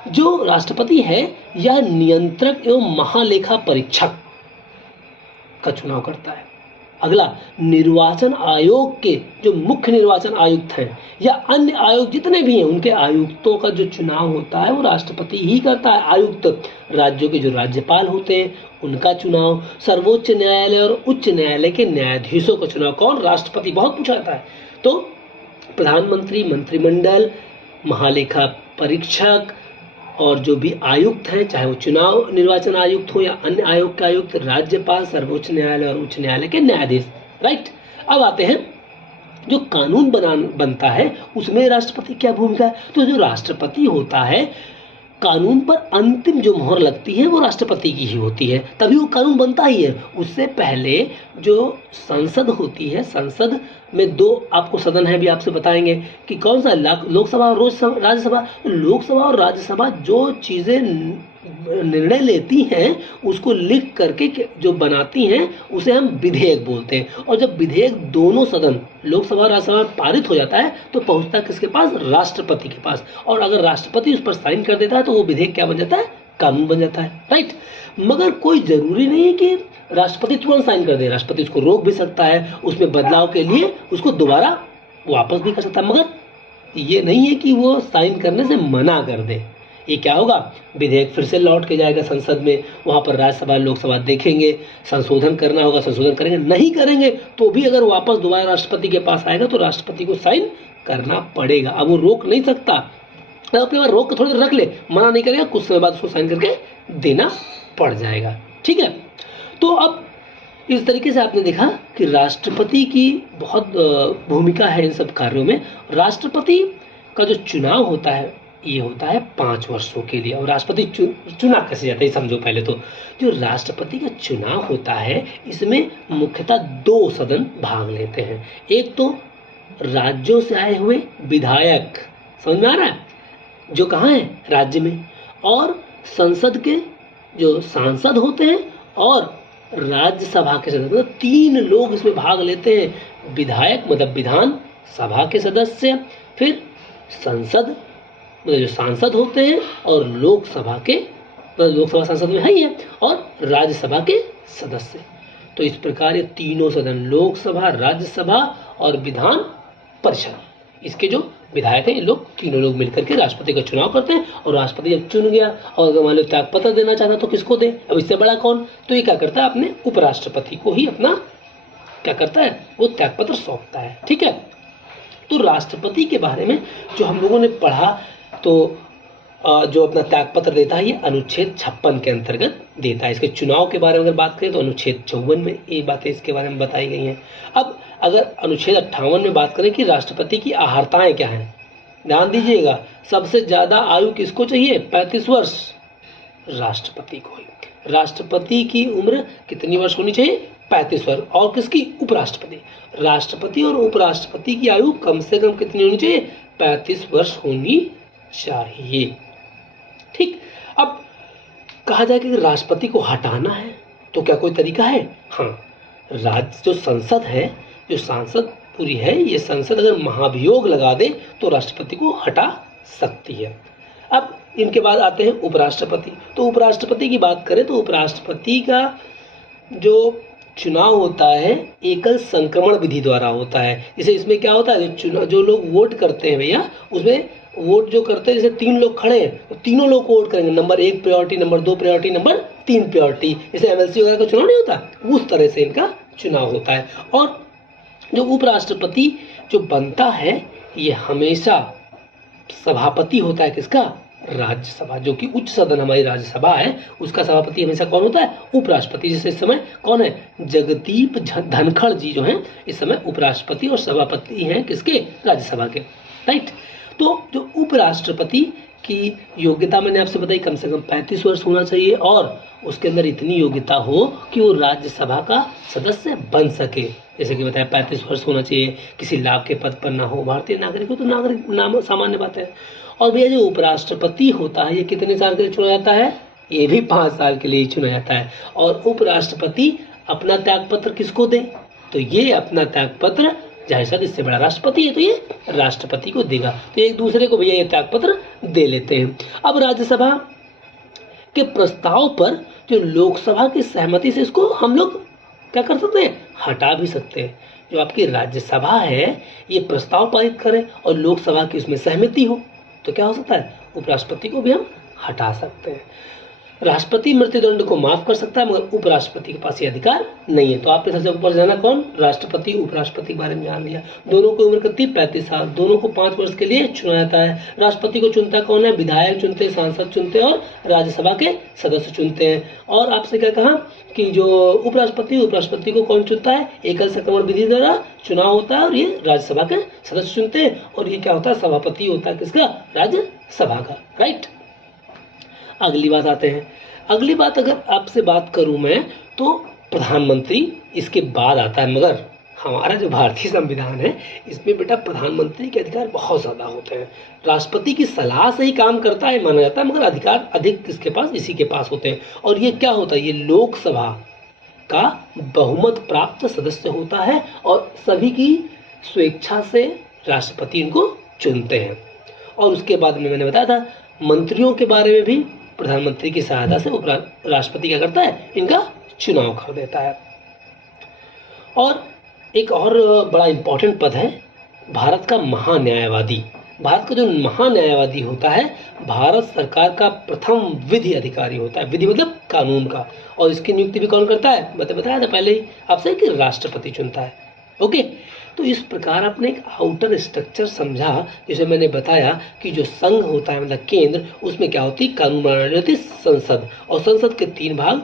जो राष्ट्रपति है यह नियंत्रक एवं महालेखा परीक्षक का चुनाव करता है। अगला, निर्वाचन आयोग के जो मुख्य निर्वाचन आयुक्त हैं या अन्य आयोग जितने भी हैं उनके आयुक्तों का जो चुनाव होता है वो राष्ट्रपति ही करता है। आयुक्त राज्यों के जो राज्यपाल होते हैं उनका चुनाव, सर्वोच्च न्यायालय और उच्च न्यायालय के न्यायाधीशों का चुनाव कौन? राष्ट्रपति। बहुत पूछा जाता है। तो प्रधानमंत्री, मंत्रिमंडल, महालेखा परीक्षक और जो भी आयुक्त हैं, चाहे वो चुनाव निर्वाचन आयुक्त हो या अन्य आयोग के आयुक्त, राज्यपाल, सर्वोच्च न्यायालय और उच्च न्यायालय के न्यायाधीश। राइट। अब आते हैं जो कानून बनता है उसमें राष्ट्रपति क्या भूमिका है। तो जो राष्ट्रपति होता है कानून पर अंतिम जो मोहर लगती है वो राष्ट्रपति की ही होती है, तभी वो कानून बनता ही है। उससे पहले जो संसद होती है, संसद में दो आपको सदन है, भी आपसे बताएंगे कि कौन सा, लोकसभा और राज्यसभा। लोकसभा और राज्यसभा जो चीज़ें निर्णय लेती हैं उसको लिख करके जो बनाती हैं उसे हम विधेयक बोलते हैं। और जब विधेयक दोनों सदन लोकसभा और राज्यसभा में पारित हो जाता है तो पहुंचता है किसके पास? राष्ट्रपति के पास। और अगर राष्ट्रपति उस पर साइन कर देता है तो वो विधेयक क्या बन जाता है? कानून बन जाता है। राइट। मगर कोई जरूरी नहीं है कि राष्ट्रपति तुरंत साइन कर दे। राष्ट्रपति उसको रोक भी सकता है, उसमें बदलाव के लिए उसको दोबारा वापस भी कर सकता है, मगर ये नहीं है कि वो साइन करने से मना कर दे। ये क्या होगा? विधेयक फिर से लौट के जाएगा संसद में, वहाँ पर राज्यसभा लोकसभा देखेंगे, संशोधन करना होगा, संशोधन करेंगे, नहीं करेंगे तो भी अगर वापस दोबारा राष्ट्रपति के पास आएगा तो राष्ट्रपति को साइन करना पड़ेगा। अब वो रोक नहीं सकता, अपने बार रोक के थोड़ी देर रख ले, मना नहीं करेगा, कुछ समय बाद उसको साइन करके देना पड़ जाएगा। ठीक है। तो अब इस तरीके से आपने देखा कि राष्ट्रपति की बहुत भूमिका है इन सब कार्यों में। राष्ट्रपति का जो चुनाव होता है ये होता है 5 वर्षों के लिए। और राष्ट्रपति चुना कैसे जाता है समझो। पहले तो जो राष्ट्रपति का चुनाव होता है इसमें मुख्यतः 2 सदन भाग लेते हैं। एक तो राज्यों से आए हुए विधायक, समझ में आ रहा है, जो कहाँ है? राज्य में। और संसद के जो सांसद होते हैं और राज्यसभा के सदस्य, मतलब 3 लोग इसमें भाग लेते हैं। विधायक मतलब विधान सभा के सदस्य, फिर संसद मतलब जो सांसद होते हैं, और लोकसभा के मतलब लोकसभा सांसद में है ही है, और राज्यसभा के सदस्य। तो इस प्रकार ये तीनों सदन, लोकसभा, राज्यसभा और विधान परिषद, इसके जो विधायक हैं ये लोग, तीनों लोग मिलकर के राष्ट्रपति का चुनाव करते हैं। और राष्ट्रपति जब चुन गया और अगर मान लो त्याग पत्र देना चाहता तो किसको दे? अब इससे बड़ा कौन? तो ये क्या करता है? अपने उपराष्ट्रपति को ही अपना क्या करता है? वो त्याग पत्र सौंपता है। ठीक है। तो राष्ट्रपति के बारे में जो हम लोगों ने पढ़ा, तो जो अपना त्याग पत्र देता है ये अनुच्छेद 56 के अंतर्गत देता है। इसके चुनाव के बारे में अगर बात करें तो अनुच्छेद 54 में ये बातें इसके बारे में बताई गई हैं। अब अगर अनुच्छेद 58 में बात करें कि राष्ट्रपति की अहर्ताएं क्या हैं, ध्यान दीजिएगा, सबसे ज़्यादा आयु किसको चाहिए? 35 वर्ष राष्ट्रपति को ही। राष्ट्रपति की उम्र कितनी वर्ष होनी चाहिए? 35 वर्ष। और किसकी? उपराष्ट्रपति। राष्ट्रपति और उपराष्ट्रपति की आयु कम से कम कितनी होनी चाहिए? 35 वर्ष होनी चाहिए। ठीक। अब कहा जाए कि राष्ट्रपति को हटाना है तो क्या कोई तरीका है? हाँ, राज्य जो संसद है, जो सांसद पूरी है, ये संसद अगर महाभियोग लगा दे तो राष्ट्रपति को हटा सकती है। अब इनके बाद आते हैं उपराष्ट्रपति। तो उपराष्ट्रपति की बात करें तो उपराष्ट्रपति का जो चुनाव होता है एकल संक्रमण विधि द्वारा होता है। जैसे इसमें क्या होता है, जो लोग वोट करते हैं भैया, उसमें वोट जो करते हैं, जैसे 3 लोग खड़े हैं तो तीनों लोग को वोट करेंगे, number 1 priority, number 2 priority, number 3 priority. जैसे एमएलसी वगैरह का चुनाव नहीं होता, उस तरह से इनका चुनाव होता है। और जो उपराष्ट्रपति जो बनता है ये हमेशा सभापति होता है किसका? राज्यसभा, जो कि उच्च सदन हमारी राज्यसभा है, उसका सभापति हमेशा कौन होता है? उपराष्ट्रपति। जैसे इस समय कौन है? जगदीप धनखड़ जी जो हैं इस समय उपराष्ट्रपति और सभापति हैं किसके? राज्यसभा के। राइट। तो जो उपराष्ट्रपति की योग्यता मैंने आपसे बताई, कम से कम 35 वर्ष होना चाहिए और उसके अंदर इतनी योग्यता हो कि वो राज्यसभा का सदस्य बन सके। जैसे कि बताया 35 वर्ष होना चाहिए, किसी लाभ के पद पर ना हो, भारतीय नागरिक हो तो नागरिक नाम सामान्य बात है। और भैया जो उपराष्ट्रपति होता है ये कितने साल के लिए चुना जाता है? ये भी 5 साल के लिए चुना जाता है। और उपराष्ट्रपति अपना त्यागपत्र किसको दे? तो ये अपना त्यागपत्र जाहिर सा इससे बड़ा राष्ट्रपति है तो ये राष्ट्रपति को देगा। तो एक दूसरे को भैया ये त्यागपत्र दे लेते हैं। अब राज्यसभा के प्रस्ताव पर जो लोकसभा की सहमति से इसको हम लोग क्या कर सकते हैं, हटा भी सकते हैं। जो आपकी राज्यसभा है ये प्रस्ताव पारित करे और लोकसभा की उसमें सहमति हो तो क्या हो सकता है, उपराष्ट्रपति को भी हम हटा सकते हैं। राष्ट्रपति मृत्युदंड को माफ कर सकता है मगर उपराष्ट्रपति के पास ये अधिकार नहीं है। तो आपने सबसे ऊपर जाना कौन, राष्ट्रपति उपराष्ट्रपति के बारे में जान लिया। दोनों की उम्र कितनी, 35 साल। दोनों को 5 वर्ष के लिए चुना जाता है। राष्ट्रपति को चुनता कौन है, विधायक चुनते हैं, सांसद चुनते हैं और राज्यसभा के सदस्य चुनते हैं। और आपसे क्या कहा कि जो उपराष्ट्रपति को कौन चुनता है, एकल संक्रमण विधि द्वारा चुनाव होता है और ये राज्यसभा के सदस्य चुनते हैं। और ये क्या होता है, सभापति होता है किसका, राज्यसभा का। राइट, अगली बात आते हैं। अगली बात अगर आपसे बात करूं मैं तो प्रधानमंत्री इसके बाद आता है। मगर हमारा जो भारतीय संविधान है इसमें बेटा प्रधानमंत्री के अधिकार बहुत ज़्यादा होते हैं। राष्ट्रपति की सलाह से ही काम करता है माना जाता है मगर अधिकार अधिक किसके पास, इसी के पास होते हैं। और ये क्या होता है, ये लोकसभा का बहुमत प्राप्त सदस्य होता है और सभी की स्वेच्छा से राष्ट्रपति इनको चुनते हैं। और उसके बाद में मैंने बताया था मंत्रियों के बारे में भी प्रधानमंत्री की सहायता से राष्ट्रपति क्या करता है, इनका चुनाव कर देता है। और एक और बड़ा इंपॉर्टेंट पद है भारत का महान्यायवादी। भारत का जो महान्यायवादी होता है भारत सरकार का प्रथम विधि अधिकारी होता है। विधि मतलब कानून का। और इसकी नियुक्ति भी कौन करता है, मैं बताया था पहले ही आपसे कि राष्ट्रपति चुनता है। ओके, तो इस प्रकार आपने एक आउटर स्ट्रक्चर समझा, जिसे मैंने बताया कि जो संघ होता है मतलब केंद्र, उसमें क्या होती है, कानून बनाने होती है संसद। और संसद के 3 भाग,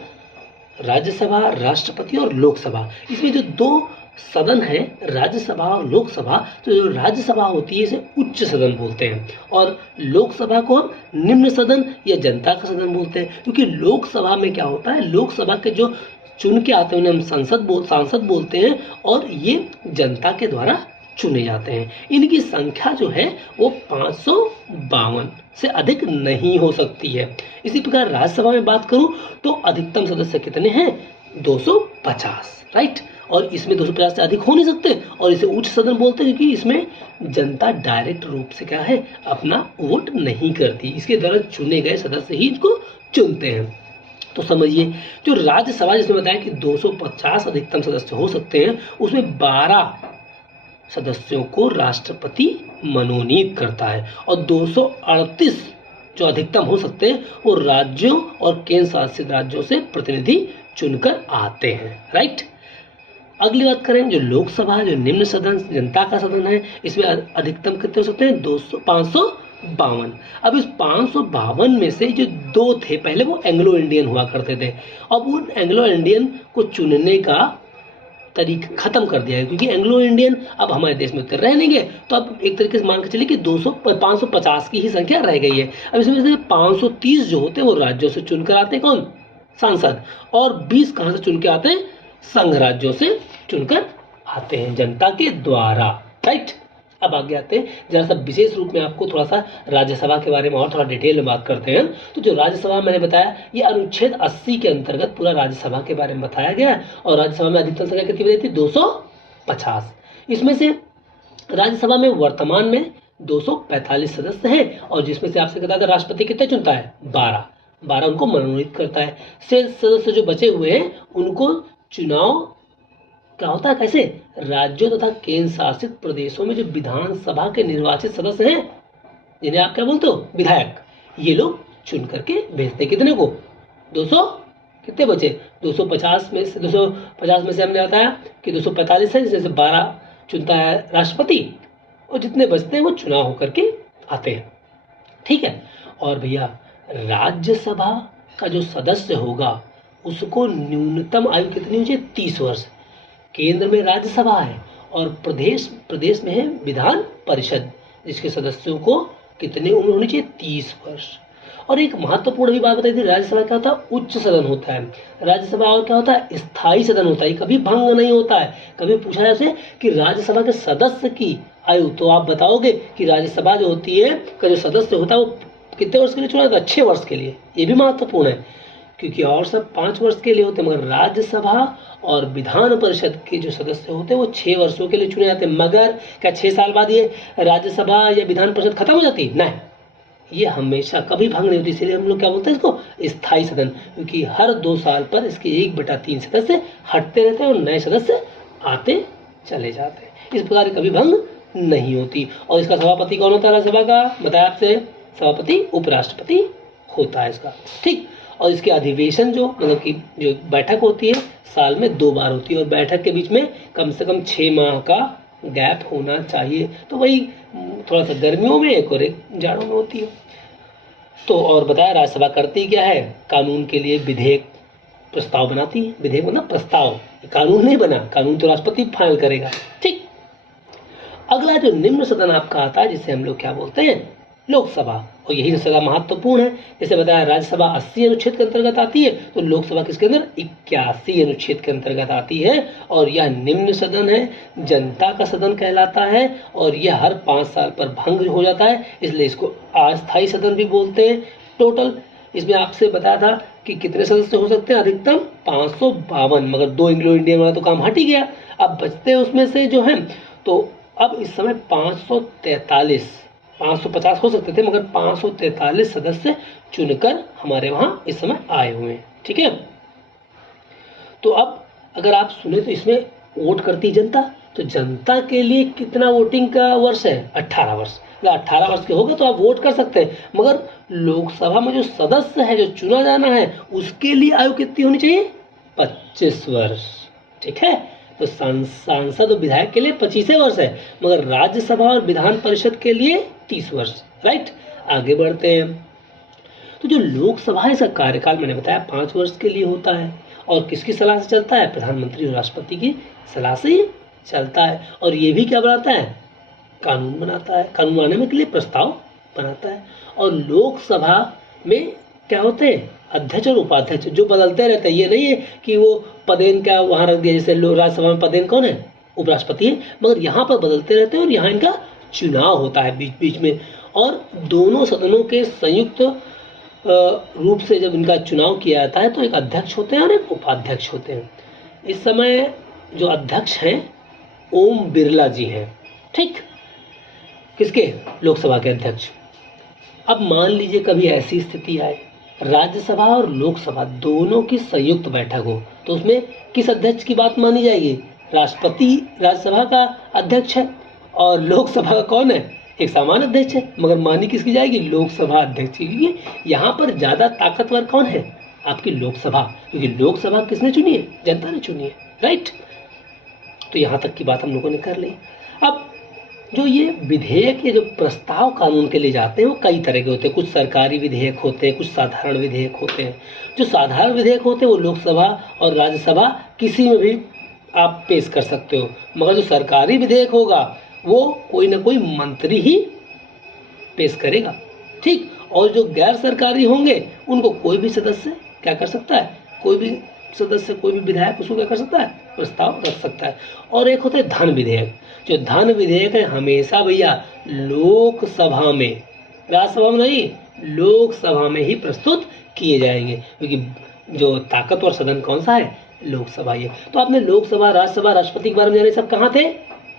राज्यसभा, राष्ट्रपति और लोकसभा। इसमें जो 2 सदन है राज्यसभा और लोकसभा, तो जो राज्यसभा होती है इसे उच्च सदन बोलते हैं और लोकसभा को हम निम्न सदन या जनता का सदन बोलते हैं। क्योंकि लोकसभा में क्या होता है, लोकसभा के जो चुन के आते हैं उन्हें हम सांसद बोलते हैं और ये जनता के द्वारा चुने जाते हैं। इनकी संख्या जो है वो 552 से अधिक नहीं हो सकती है। इसी प्रकार राज्यसभा में बात करूं तो अधिकतम सदस्य कितने हैं, 250। राइट, और इसमें 250 से अधिक हो नहीं सकते और इसे उच्च सदन बोलते हैं क्योंकि इसमें जनता डायरेक्ट रूप से क्या है, अपना वोट नहीं करती। इसके द्वारा चुने गए सदस्य ही इसको चुनते हैं। तो समझिए जो राज्यसभा जिसने बताया कि 250 अधिकतम सदस्य हो सकते हैं, उसमें 12 सदस्यों को राष्ट्रपति मनोनीत करता है और 238 जो अधिकतम हो सकते हैं वो राज्यों और केंद्र शासित राज्यों से प्रतिनिधि चुनकर आते हैं। राइट, अगली बात करें जो लोकसभा, जो निम्न सदन जनता का सदन है, इसमें अधिकतम कितने हो सकते हैं, 552। अब इस 552 में से जो 2 थे पहले वो एंग्लो इंडियन हुआ करते थे। अब उन एंग्लो इंडियन को चुनने का तरीका खत्म कर दिया है क्योंकि एंग्लो इंडियन अब हमारे देश में उतने रह नहीं गए। तो अब एक तरीके से मान के चलिए कि 550 की ही संख्या रह गई है। अब इसमें से 530 जो होते हैं वो राज्यों से चुनकर आते हैं, कौन, सांसद, और 20 कहाँ से चुन के आते हैं, संघ राज्यों से चुनकर आते हैं जनता के द्वारा। राइट, अब आगे आते हैं जरा सा विशेष रूप में आपको थोड़ा सा राज्यसभा के बारे में और थोड़ा डिटेल में बात करते हैं। तो जो राज्यसभा मैंने बताया ये अनुच्छेद 80 के अंतर्गत पूरा राज्यसभा के बारे में बताया गया है और राज्यसभा में अधिकतम संख्या कितनी बनी थी, 250। इसमें से राज्यसभा में वर्तमान में 245 सदस्य हैं और जिसमें से आपसे कहता था राष्ट्रपति कितने चुनता है, 12 उनको मनोनीत करता है। शेष सदस्य जो बचे हुए हैं उनको चुनाव क्या होता है, कैसे, राज्यों तथा केंद्र शासित प्रदेशों में जो विधानसभा के निर्वाचित सदस्य हैं जिन्हें आप क्या बोलते हो, विधायक, ये लोग चुन करके भेजते। कितने को, 200, कितने बचे, 250 में से 250 में से हमने बताया कि 245 है, जिसमें से 12 चुनता है राष्ट्रपति और जितने बचते हैं वो चुनाव होकर के आते हैं। ठीक है, और भैया राज्यसभा का जो सदस्य होगा उसको न्यूनतम आयु कितनी होनी चाहिए, 30 वर्ष। केंद्र में राज्यसभा है और प्रदेश में है विधान परिषद, जिसके सदस्यों को कितनी उम्र होनी चाहिए, 30 वर्ष। और एक महत्वपूर्ण भी बात बताई थी, राज्यसभा क्या होता है, उच्च सदन होता है। राज्यसभा और क्या होता है, स्थायी सदन होता है, कभी भंग नहीं होता है। कभी पूछा जाए कि राज्यसभा के सदस्य की आयु, तो आप बताओगे कि राज्यसभा जो होती है का जो सदस्य होता है वो कितने वर्ष के लिए चुना जाता है, 6 वर्ष के लिए। ये भी महत्वपूर्ण है क्योंकि और सब 5 वर्ष के लिए होते हैं, मगर राज्यसभा और विधान परिषद के जो सदस्य होते हैं वो 6 वर्षों के लिए चुने जाते हैं। मगर क्या 6 साल बाद ये राज्यसभा या विधान परिषद खत्म हो जाती है? नहीं, ये हमेशा कभी भंग नहीं होती। इसलिए हम लोग क्या बोलते हैं इसको? स्थायी सदन, क्योंकि हर 2 साल पर इसके 1/3 सदस्य हटते रहते हैं और नए सदस्य आते चले जाते हैं। इस प्रकार कभी भंग नहीं होती। और इसका सभापति कौन होता है? राज्यसभा का बताया आपसे, सभापति उपराष्ट्रपति होता है इसका, ठीक। और इसके अधिवेशन जो मतलब कि जो बैठक होती है साल में 2 बार होती है, और बैठक के बीच में कम से कम 6 माह का गैप होना चाहिए। तो वही थोड़ा सा गर्मियों में एक और एक जाड़ों में होती है। तो और बताया राज्यसभा करती क्या है? कानून के लिए विधेयक प्रस्ताव बनाती है। विधेयक मतलब प्रस्ताव, कानून नहीं बना, कानून तो राष्ट्रपति फाइनल करेगा, ठीक। अगला जो निम्न सदन आपका आता है जिसे हम लोग क्या बोलते हैं? लोकसभा। और यही जो सदा महत्वपूर्ण है। जैसे बताया राज्यसभा 80 अनुच्छेद के अंतर्गत आती है, तो लोकसभा किसके अंदर? 81 अनुच्छेद के अंतर्गत आती है। और यह निम्न सदन है, जनता का सदन कहलाता है, और यह हर 5 साल पर भंग हो जाता है, इसलिए इसको अस्थायी सदन भी बोलते हैं। टोटल इसमें आपसे बताया था कि कितने सदस्य हो सकते हैं? अधिकतम 552, मगर 2 एंग्लो इंडियन वाला तो काम हट ही गया। अब बचते हैं उसमें से जो है, तो अब इस समय 543, 550 हो सकते थे, मगर 543 सदस्य चुनकर हमारे वहाँ इस समय आए हुए हैं, ठीक है। तो अब अगर आप सुने तो इसमें वोट करती जनता, तो जनता के लिए कितना वोटिंग का वर्ष है? 18 वर्ष। 18 वर्ष के हो गए तो आप वोट कर सकते हैं, मगर लोकसभा में जो सदस्य है जो चुना जाना है उसके लिए आयु कितनी होनी चाहिए? 25 वर्ष, ठीक है। तो सांसद और विधायक के लिए 25 वर्ष है, मगर राज्यसभा और विधान परिषद के लिए 30 वर्ष, राइट। आगे बढ़ते हैं। तो जो लोकसभा है इसका कार्यकाल मैंने बताया 5 वर्ष के लिए होता है, और किसकी सलाह से चलता है? प्रधानमंत्री और राष्ट्रपति की सलाह से ही चलता है। और ये भी क्या बनाता है? कानून बनाता है, कानून बनाने के लिए प्रस्ताव बनाता है। और लोकसभा में क्या होते हैं? अध्यक्ष और उपाध्यक्ष जो बदलते रहते हैं। ये नहीं है कि वो पदेन क्या वहाँ रख दिया, जैसे राज्यसभा में पदेन कौन है? उपराष्ट्रपति है, मगर यहाँ पर बदलते रहते हैं और यहाँ इनका चुनाव होता है बीच बीच में। और दोनों सदनों के संयुक्त रूप से जब इनका चुनाव किया जाता है तो एक अध्यक्ष होते हैं और एक उपाध्यक्ष होते हैं। इस समय जो अध्यक्ष हैं ओम बिरला जी हैं, ठीक। किसके? लोकसभा के अध्यक्ष। अब मान लीजिए कभी ऐसी स्थिति आए राज्यसभा और लोकसभा दोनों की संयुक्त बैठक हो, तो उसमें किस अध्यक्ष की बात मानी जाएगी? राष्ट्रपति राज्यसभा का अध्यक्ष है और लोकसभा का कौन है? एक सामान्य अध्यक्ष है, मगर मानी किसकी जाएगी? लोकसभा अध्यक्ष की। क्योंकि यहाँ पर ज़्यादा ताकतवर कौन है? आपकी लोकसभा, क्योंकि लोकसभा किसने चुनी है? जनता ने चुनी है, राइट। तो यहाँ तक की बात हम लोगों ने कर ली। अब जो ये विधेयक, ये जो प्रस्ताव कानून के लिए जाते हैं वो कई तरह के होते हैं। कुछ सरकारी विधेयक होते हैं, कुछ साधारण विधेयक होते हैं। जो साधारण विधेयक होते हैं वो लोकसभा और राज्यसभा किसी में भी आप पेश कर सकते हो, मगर जो सरकारी विधेयक होगा वो कोई ना कोई मंत्री ही पेश करेगा, ठीक। और जो गैर सरकारी होंगे उनको कोई भी सदस्य क्या कर सकता है? कोई भी सदस्य, कोई भी विधायक उसको क्या कर सकता है? प्रस्ताव रख सकता है। और एक होता है धन विधेयक। जो धन विधेयक है हमेशा भैया लोकसभा में, राज्यसभा में नहीं, लोकसभा में ही प्रस्तुत किए जाएंगे, क्योंकि जो ताकतवर सदन कौन सा है? लोकसभा ही है। तो आपने लोकसभा, राज्यसभा, राष्ट्रपति के बारे में जाने, सब कहाँ थे?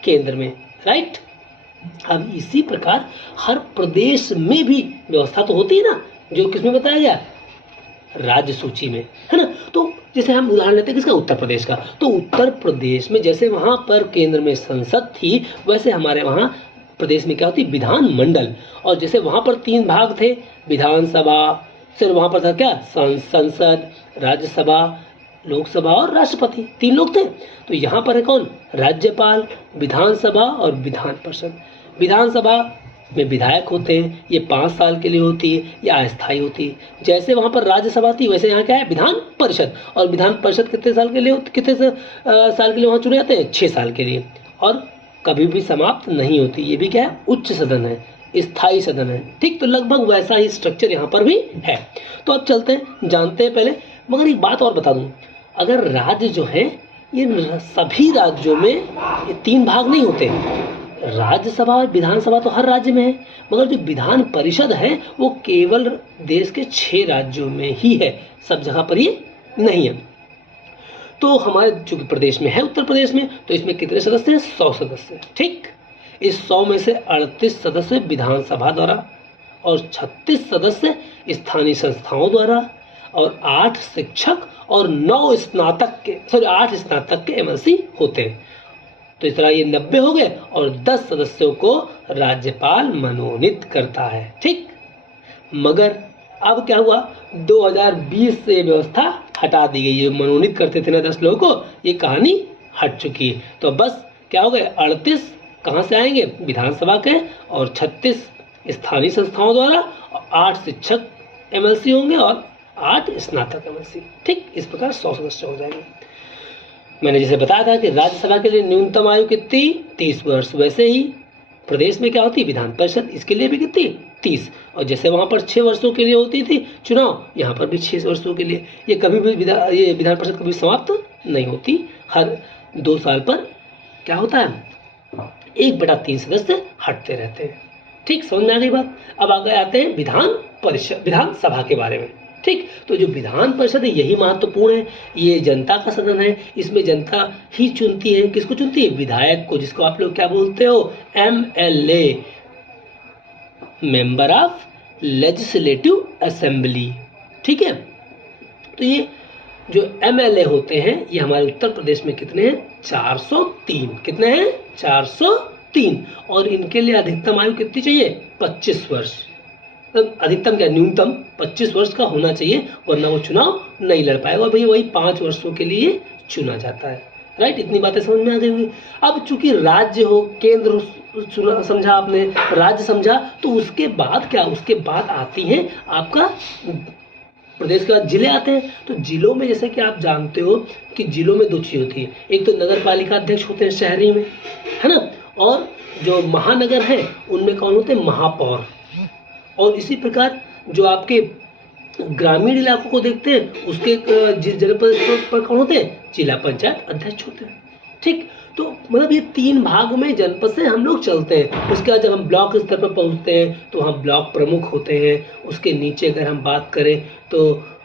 केंद्र में, राइट। अब इसी प्रकार हर प्रदेश में भी व्यवस्था तो होती है ना, जो किसमें बताया गया? राज्य सूची में, है ना। तो जैसे हम उदाहरण लेते हैं किसका? उत्तर प्रदेश का। तो उत्तर प्रदेश में जैसे वहाँ पर केंद्र में संसद थी, वैसे हमारे वहाँ प्रदेश में क्या होती? विधान मंडल। और जैसे वहाँ पर 3 भाग थे, विधानसभा, फिर वहाँ पर था क्या? संसद, राज्यसभा, लोकसभा और राष्ट्रपति, 3 लोग थे। तो यहाँ पर है कौन? राज्यपाल, विधानसभा और विधान परिषद। विधानसभा में विधायक होते हैं, ये 5 साल के लिए होती है, ये अस्थायी होती है। जैसे वहाँ पर राज्यसभा थी वैसे यहाँ क्या है? विधान परिषद। और विधान परिषद कितने साल के लिए, कितने साल के लिए वहाँ चुने जाते हैं? 6 साल के लिए, और कभी भी समाप्त नहीं होती। ये भी क्या है? उच्च सदन है, स्थायी सदन है, ठीक। तो लगभग वैसा ही स्ट्रक्चर यहाँ पर भी है। तो अब चलते हैं, जानते हैं पहले। मगर एक बात और बता दूँ, अगर राज्य जो है ये सभी राज्यों में ये 3 भाग नहीं होते। राज्यसभा और विधानसभा तो हर राज्य में है, मगर जो विधान परिषद है वो केवल देश के 6 राज्यों में ही है, सब जगह पर ये नहीं है। तो हमारे चूंकि प्रदेश में है, उत्तर प्रदेश में, तो इसमें कितने सदस्य हैं? 100 सदस्य। ठीक, इस 100 में से 38 सदस्य विधानसभा द्वारा और 36 सदस्य स्थानीय संस्थाओं द्वारा और 8 शिक्षक और 8 स्नातक के एमएलसी होते हैं। तो इस तरह ये 90 हो गए और 10 सदस्यों को राज्यपाल मनोनीत करता है। ठीक, मगर अब क्या हुआ, 2020 से व्यवस्था हटा दी गई। ये मनोनीत करते थे ना 10 लोगों को, ये कहानी हट चुकी है। तो बस क्या हो गए, 38 कहाँ से आएंगे? विधानसभा के, और 36 स्थानीय संस्थाओं द्वारा, और 8 शिक्षक एमएलसी होंगे और 8 स्नातक एमएलसी। ठीक, इस प्रकार 100 सदस्य हो जाएंगे। मैंने जैसे बताया था कि राज्यसभा के लिए न्यूनतम आयु कितनी? 30 वर्ष। वैसे ही प्रदेश में क्या होती है? विधान परिषद, इसके लिए भी कितनी? 30। और जैसे वहाँ पर 6 वर्षों के लिए होती थी चुनाव, यहाँ पर भी 6 वर्षों के लिए। ये कभी भी विधान परिषद कभी समाप्त नहीं होती, हर 2 साल पर क्या होता है, 1/3 सदस्य हटते रहते हैं। ठीक, समझ में आ गई बात। अब आगे आते हैं विधानसभा के बारे में। ठीक, तो जो विधान परिषद है यही महत्वपूर्ण है, ये जनता का सदन है, इसमें जनता ही चुनती है। किसको चुनती है? विधायक को, जिसको आप लोग क्या बोलते हो? MLA, member of legislative assembly. ठीक है, तो ये जो MLA होते हैं ये हमारे उत्तर प्रदेश में कितने हैं? 403। कितने हैं? 403। और इनके लिए अधिकतम आयु कितनी चाहिए? 25 वर्ष। अधिकतम क्या, न्यूनतम 25 वर्ष का होना चाहिए, वरना वो चुनाव नहीं लड़ पाएगा। भैया वही 5 वर्षों के लिए चुना जाता है। राइट, इतनी बातें समझ में आ गई होंगी। अब चूंकि राज्य हो, केंद्र समझा आपने, राज्य समझा, तो उसके बाद क्या, उसके बाद आती है आपका प्रदेश के बाद जिले आते हैं। तो जिलों में जैसे कि आप जानते हो कि जिलों में 2 चीज़ होती है, एक तो नगर पालिका अध्यक्ष होते हैं शहरी में, है ना, और जो महानगर है उनमें कौन होते हैं? महापौर। और इसी प्रकार जो आपके ग्रामीण इलाकों को देखते हैं उसके जिस जनपद पर कौन होते हैं? जिला पंचायत अध्यक्ष होते हैं। ठीक, तो मतलब ये 3 भाग में जनपद से हम लोग चलते हैं। उसके बाद जब हम ब्लॉक स्तर पर पहुंचते हैं तो वहाँ ब्लॉक प्रमुख होते हैं। उसके नीचे अगर हम बात करें तो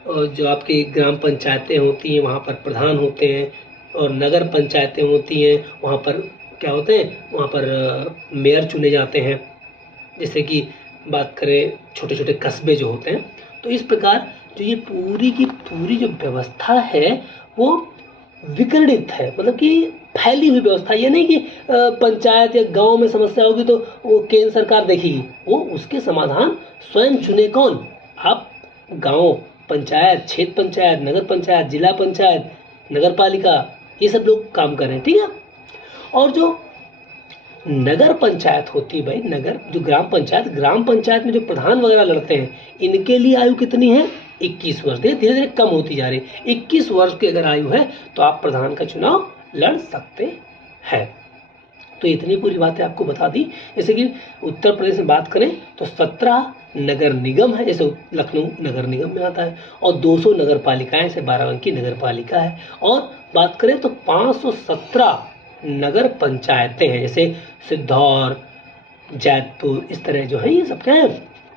जो आपकी ग्राम पंचायतें होती हैं वहाँ पर प्रधान होते हैं, और नगर पंचायतें होती हैं वहाँ पर क्या होते हैं? वहाँ पर मेयर चुने जाते हैं। जैसे कि बात करें छोटे छोटे कस्बे जो होते हैं। तो इस प्रकार जो ये पूरी की पूरी जो व्यवस्था है वो विकर्णित है, मतलब कि फैली हुई व्यवस्था। ये नहीं कि पंचायत या गांव में समस्या होगी तो वो केंद्र सरकार देखेगी, वो उसके समाधान स्वयं चुने कौन? आप गांव पंचायत, क्षेत्र पंचायत, नगर पंचायत, जिला पंचायत, नगर पालिका, ये सब लोग काम कर रहे हैं। ठीक है, और जो नगर पंचायत होती है भाई, नगर जो ग्राम पंचायत में जो प्रधान वगैरह लड़ते हैं, इनके लिए आयु कितनी है? 21 वर्ष। धीरे धीरे कम होती जा रही है। 21 वर्ष की अगर आयु है तो आप प्रधान का चुनाव लड़ सकते हैं। तो इतनी पूरी बातें आपको बता दी। जैसे कि उत्तर प्रदेश में बात करें तो 17 नगर निगम है, जैसे लखनऊ नगर निगम में आता है, और 200 नगर पालिकाएं से 12 अंक की नगर पालिका है। और बात करें तो 517 नगर पंचायतें हैं, जैसे सिद्धौर, जैतपुर, इस तरह जो है ये सब क्या है?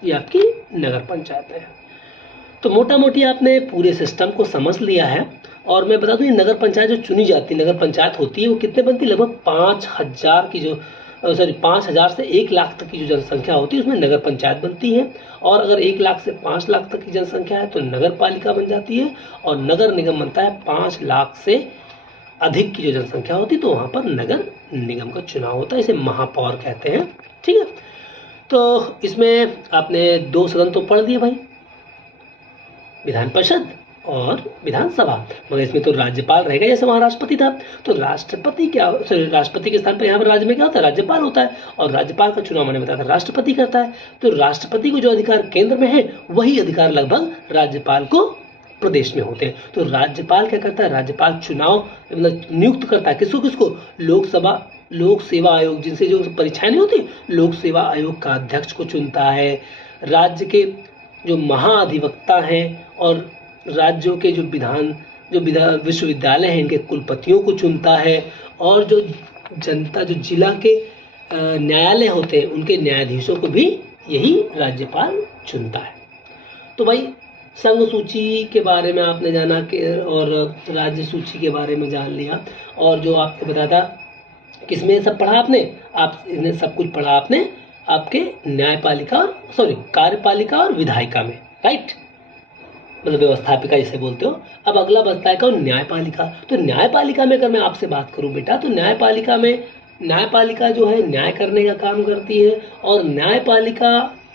ये आपकी नगर पंचायतें हैं। तो मोटा मोटी आपने पूरे सिस्टम को समझ लिया है। और मैं बता दूं, ये नगर पंचायत जो चुनी जाती है, नगर पंचायत होती है, वो कितने बनती है? लगभग 5000 की जो 5000 से 1 लाख तक की जो जनसंख्या होती है उसमें नगर पंचायत बनती है। और अगर 1 लाख से 5 लाख तक की जनसंख्या है तो नगर पालिका बन जाती है। और नगर निगम बनता है 5 लाख से अधिक की जो जनसंख्या होती है तो वहाँ पर नगर निगम का चुनाव होता है, इसे महापौर कहते हैं। ठीक है, तो इसमें आपने 2 सदन तो पढ़ दिए भाई, विधान परिषद और विधानसभा। मगर इसमें तो राज्यपाल रहेगा, जैसे वहाँ राष्ट्रपति था। तो राष्ट्रपति के स्थान पर यहाँ पर राज्य में क्या होता है? राज्यपाल होता है। और राज्यपाल का चुनाव मैंने बताया था राष्ट्रपति करता है। तो राष्ट्रपति को जो अधिकार केंद्र में है वही अधिकार लगभग राज्यपाल को प्रदेश में होते हैं। तो राज्यपाल क्या करता है? राज्यपाल चुनाव मतलब नियुक्त करता है। किसको किसको? लोक सेवा आयोग, जिनसे जो परीक्षाएं नहीं होती, लोक सेवा आयोग का अध्यक्ष को चुनता है। राज्य के जो महाधिवक्ता हैं और राज्यों के जो विश्वविद्यालय हैं इनके कुलपतियों को चुनता है। और जो जनता, जो जिला के न्यायालय होते हैं उनके न्यायाधीशों को भी यही राज्यपाल चुनता है। तो भाई संघ सूची के बारे में आपने जाना कि और राज्य सूची के बारे में जान लिया, और जो आपको बताया था किसमें सब पढ़ा आपने, आप इन्हें सब कुछ पढ़ा आपने आपके न्यायपालिका और कार्यपालिका और विधायिका में, राइट, मतलब व्यवस्थापिका जिसे बोलते हो। अब अगला बचता है कौन, न्यायपालिका। तो न्यायपालिका में अगर मैं आपसे बात करूं बेटा, तो न्यायपालिका जो है न्याय करने का काम करती है, और न्यायपालिका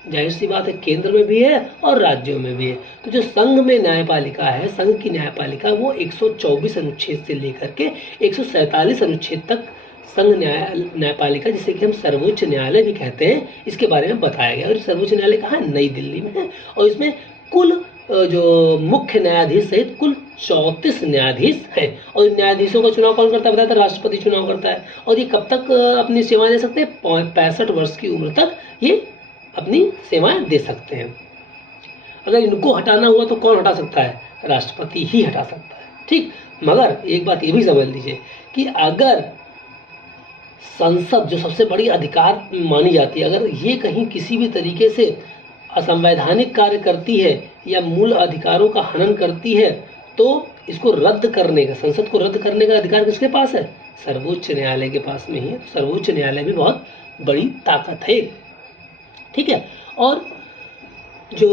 जाहिर सी बात है केंद्र में भी है और राज्यों में भी है। तो जो संघ में न्यायपालिका है, संघ की न्यायपालिका, वो 124 अनुच्छेद से लेकर के 147 अनुच्छेद तक संघ न्यायपालिका, जिसे कि हम सर्वोच्च न्यायालय भी कहते हैं, इसके बारे में बताया गया। और सर्वोच्च न्यायालय कहाँ है, नई दिल्ली में है। और इसमें कुल जो मुख्य न्यायाधीश सहित कुल 34 न्यायाधीश हैं। और न्यायाधीशों का चुनाव कौन करता है, बताया था, राष्ट्रपति चुनाव करता है। और ये कब तक अपनी सेवाएं दे सकते हैं, 65 वर्ष की उम्र तक ये अपनी सेवाएं दे सकते हैं। अगर इनको हटाना हुआ तो कौन हटा सकता है, राष्ट्रपति ही हटा सकता है, ठीक। मगर एक बात ये भी समझ लीजिए कि अगर संसद जो सबसे बड़ी अधिकार मानी जाती है, अगर ये कहीं किसी भी तरीके से असंवैधानिक कार्य करती है या मूल अधिकारों का हनन करती है, तो इसको रद्द करने का, संसद को रद्द करने का अधिकार किसके पास है, सर्वोच्च न्यायालय के पास में ही है। तो सर्वोच्च न्यायालय भी बहुत बड़ी ताकत है, ठीक है। और जो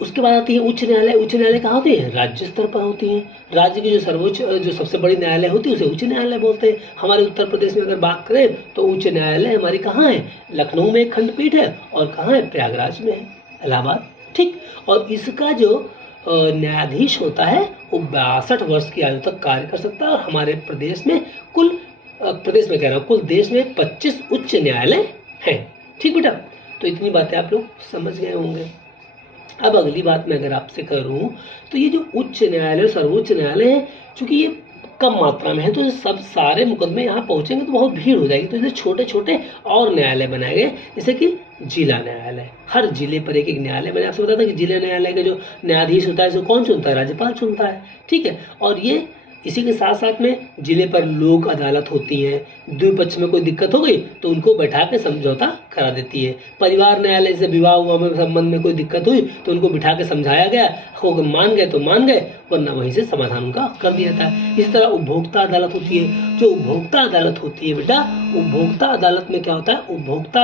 उसके बाद आती है उच्च न्यायालय। उच्च न्यायालय कहाँ होती है, राज्य स्तर पर होती है। राज्य की जो सबसे बड़ी न्यायालय होती है उसे उच्च न्यायालय बोलते हैं। हमारे उत्तर प्रदेश में अगर बात करें तो उच्च न्यायालय हमारी कहाँ है, लखनऊ में एक खंडपीठ है, और कहाँ है, प्रयागराज में है, इलाहाबाद, ठीक। और इसका जो न्यायाधीश होता है वो 62 वर्ष की आयु तक कार्य कर सकता है। और हमारे प्रदेश में कुल देश में 25 उच्च न्यायालय हैं, ठीक बेटा। तो इतनी बातें आप लोग समझ गए होंगे। अब अगली बात मैं अगर आपसे करूं तो ये जो उच्च न्यायालय और सर्वोच्च न्यायालय है, चूंकि ये कम मात्रा में है, तो सब सारे मुकदमे यहाँ पहुंचेंगे तो बहुत भीड़ हो जाएगी। तो इसलिए छोटे छोटे और न्यायालय बनाए गए, जैसे कि जिला न्यायालय, हर जिले पर एक एक न्यायालय। मैंने आपसे बताया था कि जिला न्यायालय का जो न्यायाधीश होता है जो कौन चुनता है, राज्यपाल चुनता है, ठीक है। और ये इसी के साथ साथ में जिले पर लोक अदालत होती हैं, द्विपक्ष में कोई दिक्कत हो गई तो उनको बैठा के समझौता करा देती है। परिवार न्यायालय से विवाह हुआ में संबंध में कोई दिक्कत हुई तो उनको बिठा के समझाया गया, अगर मान गए तो मान गए, वरना वहीं से समाधान उनका कर दिया था। इस तरह उपभोक्ता अदालत होती है। जो उपभोक्ता अदालत होती है बेटा, उपभोक्ता अदालत में क्या होता है, उपभोक्ता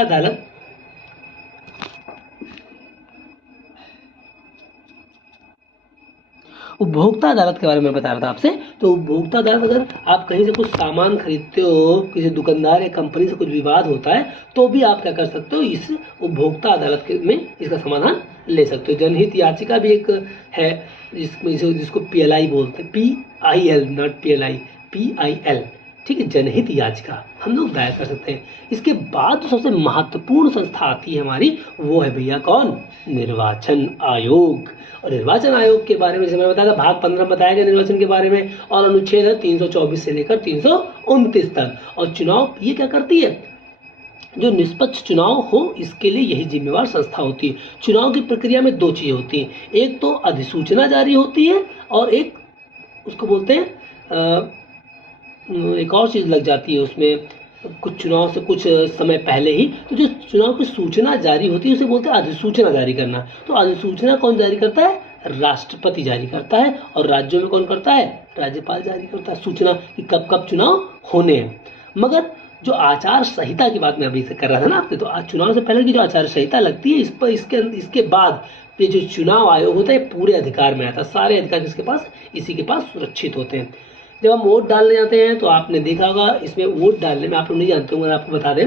अदालत के बारे में बता रहा था आपसे। तो उपभोक्ता अदालत, अगर आप कहीं से कुछ सामान खरीदते हो, किसी दुकानदार या कंपनी से कुछ विवाद होता है, तो भी आप क्या कर सकते हो, इस उपभोक्ता अदालत में इसका समाधान ले सकते हो। जनहित याचिका भी एक है जिसको PLI बोलते हैं, PIL, नॉट PLI, PIL, ठीक है, जनहित याचिका हम लोग दायर कर सकते हैं। इसके बाद जो सबसे महत्वपूर्ण संस्था आती है हमारी, वो है भैया कौन, निर्वाचन आयोग। और निर्वाचन आयोग के बारे में जैसे मैंने बताया था, भाग 15 बताया गया निर्वाचन के बारे में, और अनुच्छेद है 324 से लेकर 329 तक। और चुनाव ये क्या करती है, जो निष्पक्ष चुनाव हो इसके लिए यही जिम्मेवार संस्था होती है। चुनाव की प्रक्रिया में दो चीजें होती हैं, एक तो अधिसूचना जारी होती है, और एक उसको बोलते हैं एक और चीज लग जाती है उसमें, कुछ चुनाव से कुछ समय पहले ही, तो जो चुनाव की सूचना जारी होती है उसे बोलते हैं अधिसूचना जारी करना। तो अधिसूचना कौन जारी करता है, राष्ट्रपति जारी करता है। और राज्यों में कौन करता है, राज्यपाल जारी करता है सूचना कि कब कब चुनाव होने हैं। मगर जो आचार संहिता की बात मैं अभी से कर रहा था ना आपसे, तो चुनाव से पहले की जो आचार संहिता लगती है, इस पर इसके बाद ये जो चुनाव आयोग होता है पूरे अधिकार में आता है। सारे अधिकार किसके पास, इसी के पास सुरक्षित होते हैं। जब हम वोट डालने जाते हैं तो आपने देखा होगा, इसमें वोट डालने में आप लोग नहीं जानते होंगे, आपको बता दें,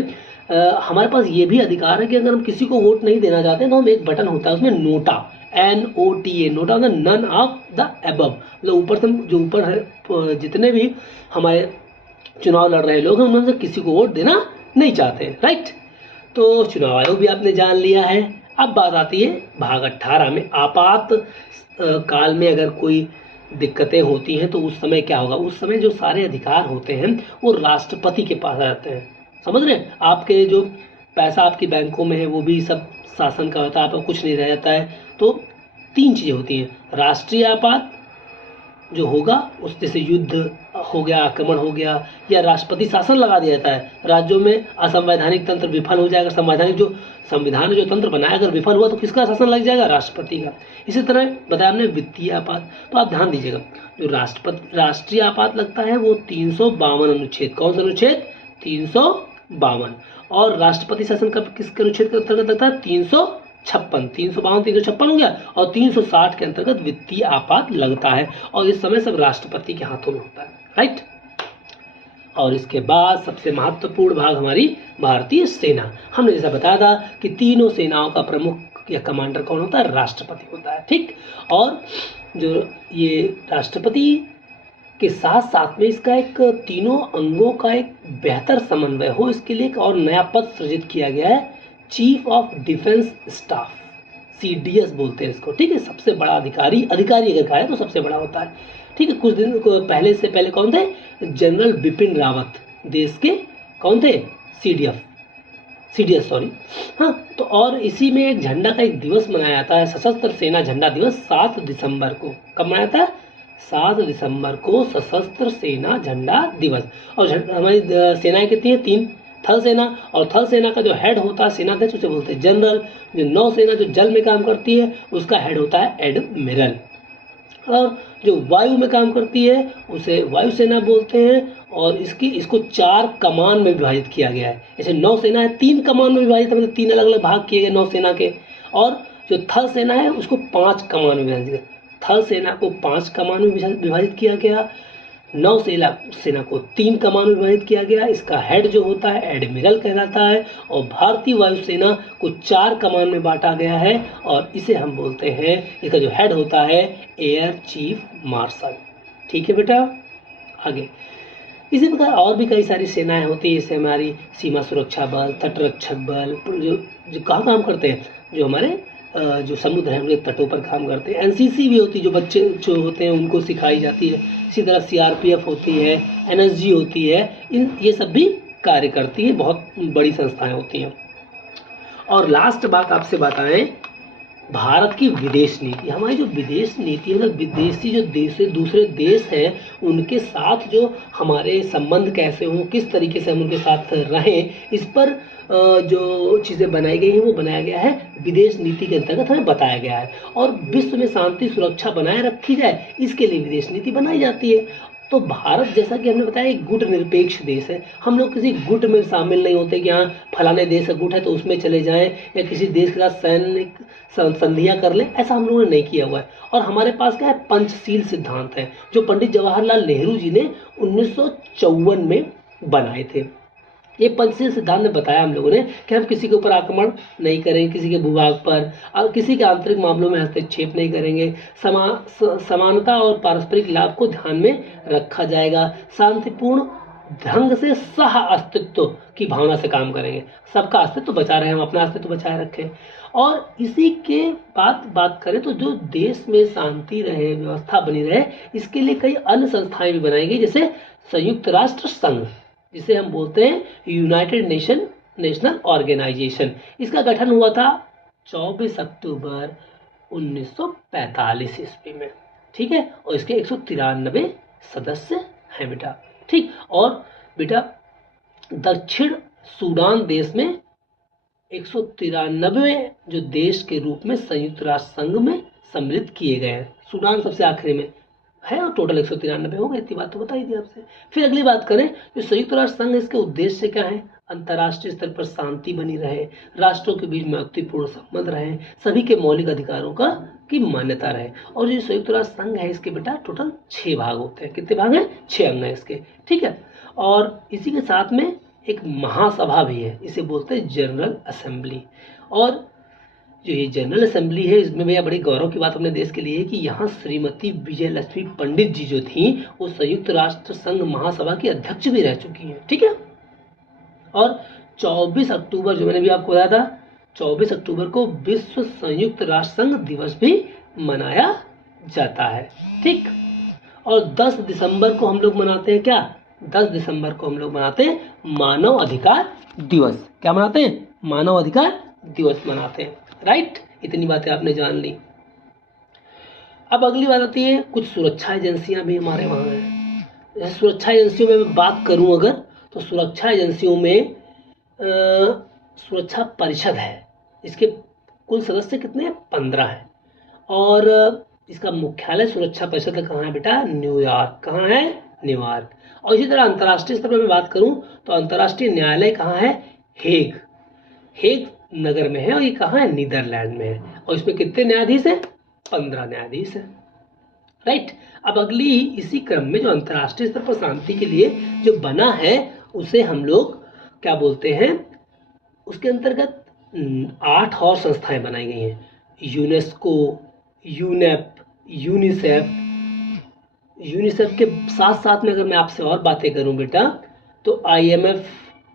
हमारे पास ये भी अधिकार है कि अगर हम किसी को वोट नहीं देना चाहते हैं तो हम एक बटन होता है उसमें नोटा, NOTA, नोटा होता है नन ऑफ द एबव, मतलब ऊपर से जो ऊपर है जितने भी हमारे चुनाव लड़ रहे लोग हैं उनमें से किसी को वोट देना नहीं चाहते हैं, राइट। तो चुनाव आयोग भी आपने जान लिया है। अब बात आती है भाग 18 में, आपात काल में अगर कोई दिक्कतें होती हैं तो उस समय क्या होगा, उस समय जो सारे अधिकार होते हैं वो राष्ट्रपति के पास आ जाते हैं। समझ रहे हैं, आपके जो पैसा आपकी बैंकों में है वो भी सब शासन का होता है, आपको कुछ नहीं रह जाता है। तो तीन चीजें होती हैं, राष्ट्रीय आपात, जो होगा उस जैसे युद्ध हो गया, आक्रमण हो गया, या राष्ट्रपति शासन लगा दिया जाता है, राज्यों में असंवैधानिक तंत्र विफल हो जाएगा, संविधान ने जो तंत्र बनाया अगर विफल हुआ तो किसका शासन लग जाएगा, राष्ट्रपति का। इसी तरह बताया हमने वित्तीय आपात। तो आप ध्यान दीजिएगा, जो राष्ट्रीय आपात लगता है वो 352 अनुच्छेद, कौन सा अनुच्छेद, 352, और राष्ट्रपति शासन कब किसके अनुच्छेद के अंतर्गत लगता है, 356, 352 356 हो गया, और 360 के अंतर्गत वित्तीय आपात लगता है, और इस समय सब राष्ट्रपति के हाथों में होता है, राइट। और इसके बाद सबसे महत्वपूर्ण भाग हमारी भारतीय सेना। हमने जैसा बताया था कि तीनों सेनाओं का प्रमुख या कमांडर कौन होता है, राष्ट्रपति होता है, ठीक। और जो ये राष्ट्रपति के साथ साथ में इसका एक तीनों अंगों का एक बेहतर समन्वय हो, इसके लिए एक और नया पद सृजित किया गया है, chief of defence staff, CDS बोलते हैं इसको, ठीक है। सबसे बड़ा अधिकारी अगर कहा है तो सबसे बड़ा होता है, ठीक है। कुछ दिन को पहले कौन थे, जनरल बिपिन रावत, देश के कौन थे, CDS सॉरी, हाँ। तो और इसी में एक झंडा का एक दिवस मनाया जाता है, सशस्त्र सेना झंडा दिवस 7 दिसंबर को। कब मनाया जाता है, 7 दिसंबर को सशस्त्र सेना झंडा दिवस। और हमारी सेनाएं कितनी है, 3, थल सेना, और थल सेना का जो हेड होता है सेनाध्यक्ष, उसे बोलते हैं जनरल। जो नौसेना जो जल में काम करती है उसका हेड होता है एडमिरल, और जो वायु में काम करती है उसे वायुसेना बोलते हैं। और इसको 4 कमान में विभाजित किया गया है। जैसे नौसेना है 3 कमान में विभाजित, मतलब 3 अलग अलग भाग किए गए नौसेना के। और जो थल सेना है उसको 5 कमान में विभाजित किया, थल सेना को 5 कमान में विभाजित किया गया, सेना को 3 कमान में विभाजित किया गया। इसका हेड जो होता है एडमिरल कहलाता है। और भारतीय वायुसेना को 4 कमान में बांटा गया है, और इसे हम बोलते हैं, इसका जो हेड होता है एयर चीफ मार्शल, ठीक है बेटा। आगे इसी प्रकार और भी कई सारी सेनाएं होती है, जैसे हमारी सीमा सुरक्षा बल, तटरक्षक बल, जो कहाँ काम करते हैं, जो हमारे जो समुद्र है उनके तटों पर काम करते हैं। NCC भी होती है, जो बच्चे जो होते हैं उनको सिखाई जाती है। इसी तरह CRPF होती है, NSG होती है, ये सब भी कार्य करती है, बहुत बड़ी संस्थाएं होती हैं। और लास्ट बात आपसे बताएं, भारत की विदेश नीति। हमारी जो विदेश नीति है, मतलब विदेशी जो दूसरे देश हैं उनके साथ जो हमारे संबंध कैसे हों, किस तरीके से हम उनके साथ रहें, इस पर जो चीज़ें बनाई गई हैं वो बनाया गया है विदेश नीति के अंतर्गत, हमें बताया गया है। और विश्व में शांति सुरक्षा बनाए रखी जाए, इसके लिए विदेश नीति बनाई जाती है। तो भारत, जैसा कि हमने बताया, एक गुट निरपेक्ष देश है। हम लोग किसी गुट में शामिल नहीं होते कि हाँ फलाने देश का गुट है तो उसमें चले जाएं, या किसी देश के साथ सैनिक संधियां कर लें, ऐसा हम लोगों ने नहीं किया हुआ है। और हमारे पास क्या है, पंचशील सिद्धांत है, जो पंडित जवाहरलाल नेहरू जी ने 1954 में बनाए थे। ये पंचशील सिद्धांत ने बताया हम लोगों ने कि हम किसी के ऊपर आक्रमण नहीं करेंगे, किसी के भूभाग पर, और किसी के आंतरिक मामलों में हस्तक्षेप नहीं करेंगे, समानता और पारस्परिक लाभ को ध्यान में रखा जाएगा, शांतिपूर्ण ढंग से सह अस्तित्व की भावना से काम करेंगे, सबका अस्तित्व बचा रहे, हम अपना अस्तित्व बचाए रखें। और इसी के बात करें तो जो देश में शांति रहे, व्यवस्था बनी रहे, इसके लिए कई अन्य संस्थाएं भी बनाई गई, जैसे संयुक्त राष्ट्र संघ, जिसे हम बोलते हैं यूनाइटेड नेशनल ऑर्गेनाइजेशन। इसका गठन हुआ था 24 अक्टूबर 1945 ईस्वी में, ठीक है। और इसके 193 सदस्य हैं बेटा, ठीक। और बेटा दक्षिण सूडान देश में 193 जो देश के रूप में संयुक्त राष्ट्र संघ में सम्मिलित किए गए हैं। सूडान सबसे आखिरी में है, और टोटल 193 हो गए, इतनी बात तो बताई थी आपसे। फिर अगली बात करें, जो संयुक्त राष्ट्र संघ, इसके उद्देश्य क्या है, अंतर्राष्ट्रीय स्तर पर शांति बनी रहे, राष्ट्रों के बीच मैत्रीपूर्ण संबंध रहे, सभी के मौलिक अधिकारों की मान्यता रहे। और जो संयुक्त राष्ट्र संघ है, इसके बेटा टोटल 6 भाग होते हैं। कितने भाग हैं, 6 अंग हैं इसके, ठीक है। और इसी के साथ में एक महासभा भी है, इसे बोलते हैं जनरल असेंबली। और जो ये जनरल असेंबली है, इसमें भैया बड़ी गौरव की बात अपने देश के लिए है कि यहाँ श्रीमती विजय लक्ष्मी पंडित जी जो थी, वो संयुक्त राष्ट्र संघ महासभा की अध्यक्ष भी रह चुकी हैं, ठीक है। और 24 अक्टूबर, जो मैंने भी आपको बताया था, 24 अक्टूबर को विश्व संयुक्त राष्ट्र संघ दिवस भी मनाया जाता है, ठीक। और 10 दिसंबर को हम लोग मनाते हैं क्या, 10 दिसंबर को हम लोग मनाते हैं मानव अधिकार दिवस। क्या मनाते हैं, मानव अधिकार दिवस मनाते हैं, राइट। इतनी बातें आपने जान ली। अब अगली बात आती है, कुछ सुरक्षा एजेंसियां भी हमारे वहाँ हैं। जैसे सुरक्षा एजेंसियों में मैं बात करूं अगर, तो सुरक्षा एजेंसियों में सुरक्षा परिषद है। इसके कुल सदस्य कितने हैं? 15 हैं। और इसका मुख्यालय सुरक्षा परिषद का कहाँ है बेटा? न्यूयॉर्क। कहाँ है? न्यूयॉर्क। और इसी तरह अंतर्राष्ट्रीय स्तर पर मैं बात करूं तो अंतर्राष्ट्रीय न्यायालय कहाँ है? हेग। हेग नगर में है और ये कहाँ है? नीदरलैंड में है। और इसमें कितने न्यायाधीश हैं? 15 न्यायाधीश हैं। राइट। अब अगली इसी क्रम में जो अंतर्राष्ट्रीय स्तर पर शांति के लिए जो बना है उसे हम लोग क्या बोलते हैं? उसके अंतर्गत 8 और संस्थाएं बनाई गई हैं। UNESCO, UNEP, UNICEF. यूनिसेफ के साथ साथ में अगर मैं आपसे और बातें करूं बेटा, तो IMF,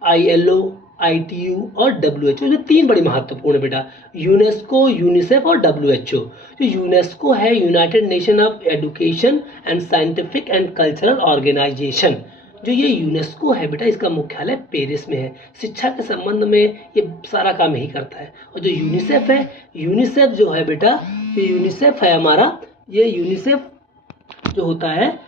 ILO, ITU और WHO, ये 3 बड़ी महत्वपूर्ण है बेटा। यूनेस्को, यूनिसेफ और WHO। तो यूनेस्को है United Nation of Education and Scientific and Cultural Organization. जो ये यूनेस्को है बेटा, इसका मुख्यालय पेरिस में है। शिक्षा के संबंध में ये सारा काम यही करता है। और जो यूनिसेफ है, यूनिसेफ जो है बेटा, ये यूनिसेफ है हमारा, ये यूनिसेफ जो होता है,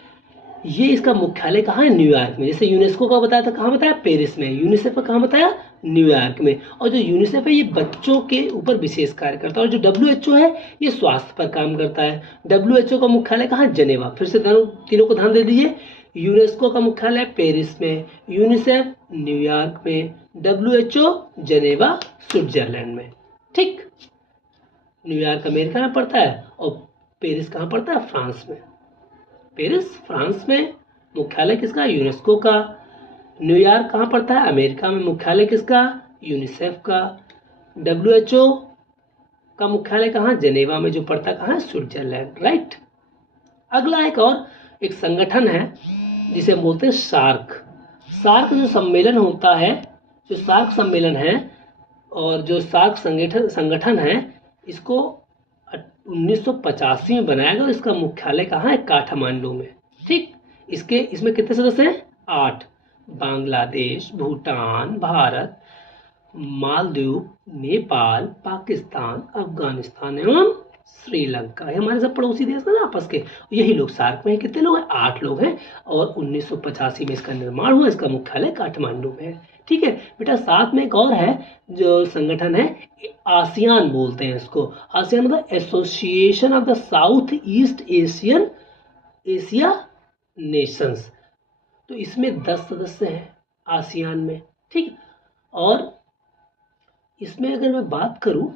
ये इसका मुख्यालय कहाँ है? न्यूयॉर्क में। जैसे यूनेस्को का बताया था, कहाँ बताया? पेरिस में। यूनिसेफ का कहाँ बताया? न्यूयॉर्क में। और जो यूनिसेफ है ये बच्चों के ऊपर विशेष कार्य करता है। और जो WHO है ये स्वास्थ्य पर काम करता है। WHO का मुख्यालय कहाँ? जेनेवा। फिर से तीनों को ध्यान दे दीजिए। यूनेस्को का मुख्यालय पेरिस में, यूनिसेफ न्यूयॉर्क में, WHO जेनेवा स्विट्जरलैंड में। ठीक। न्यूयॉर्क अमेरिका में पड़ता है और पेरिस कहाँ पड़ता है? फ्रांस में। पेरिस फ्रांस में मुख्यालय किसका? यूनेस्को का। न्यूयॉर्क कहाँ पड़ता है? अमेरिका में। मुख्यालय किसका? यूनिसेफ का। WHO का मुख्यालय कहाँ? जेनेवा में, जो पड़ता कहाँ है? स्विट्जरलैंड। राइट। अगला एक संगठन है जिसे हम बोलते हैं सार्क। सार्क जो सम्मेलन होता है, जो सार्क सम्मेलन है और जो सार्क संगठन है, इसको 1985 में बनाया गया और इसका मुख्यालय कहाँ है? काठमांडू में। ठीक। इसमें कितने सदस्य हैं? 8। बांग्लादेश, भूटान, भारत, मालदीव, नेपाल, पाकिस्तान, अफगानिस्तान एवं श्रीलंका। ये हमारे सब पड़ोसी देश है ना आपस के, यही लोग सार्क में हैं। कितने लोग हैं? 8 लोग हैं। और 1985 में इसका निर्माण हुआ। इसका मुख्यालय काठमांडू में है। ठीक है बेटा। साथ में एक और है जो संगठन है, आसियान बोलते हैं इसको। आसियान मतलब association of the south east Asia Nations. तो इसमें 10 सदस्य हैं आसियान में। ठीक। और इसमें अगर मैं बात करूं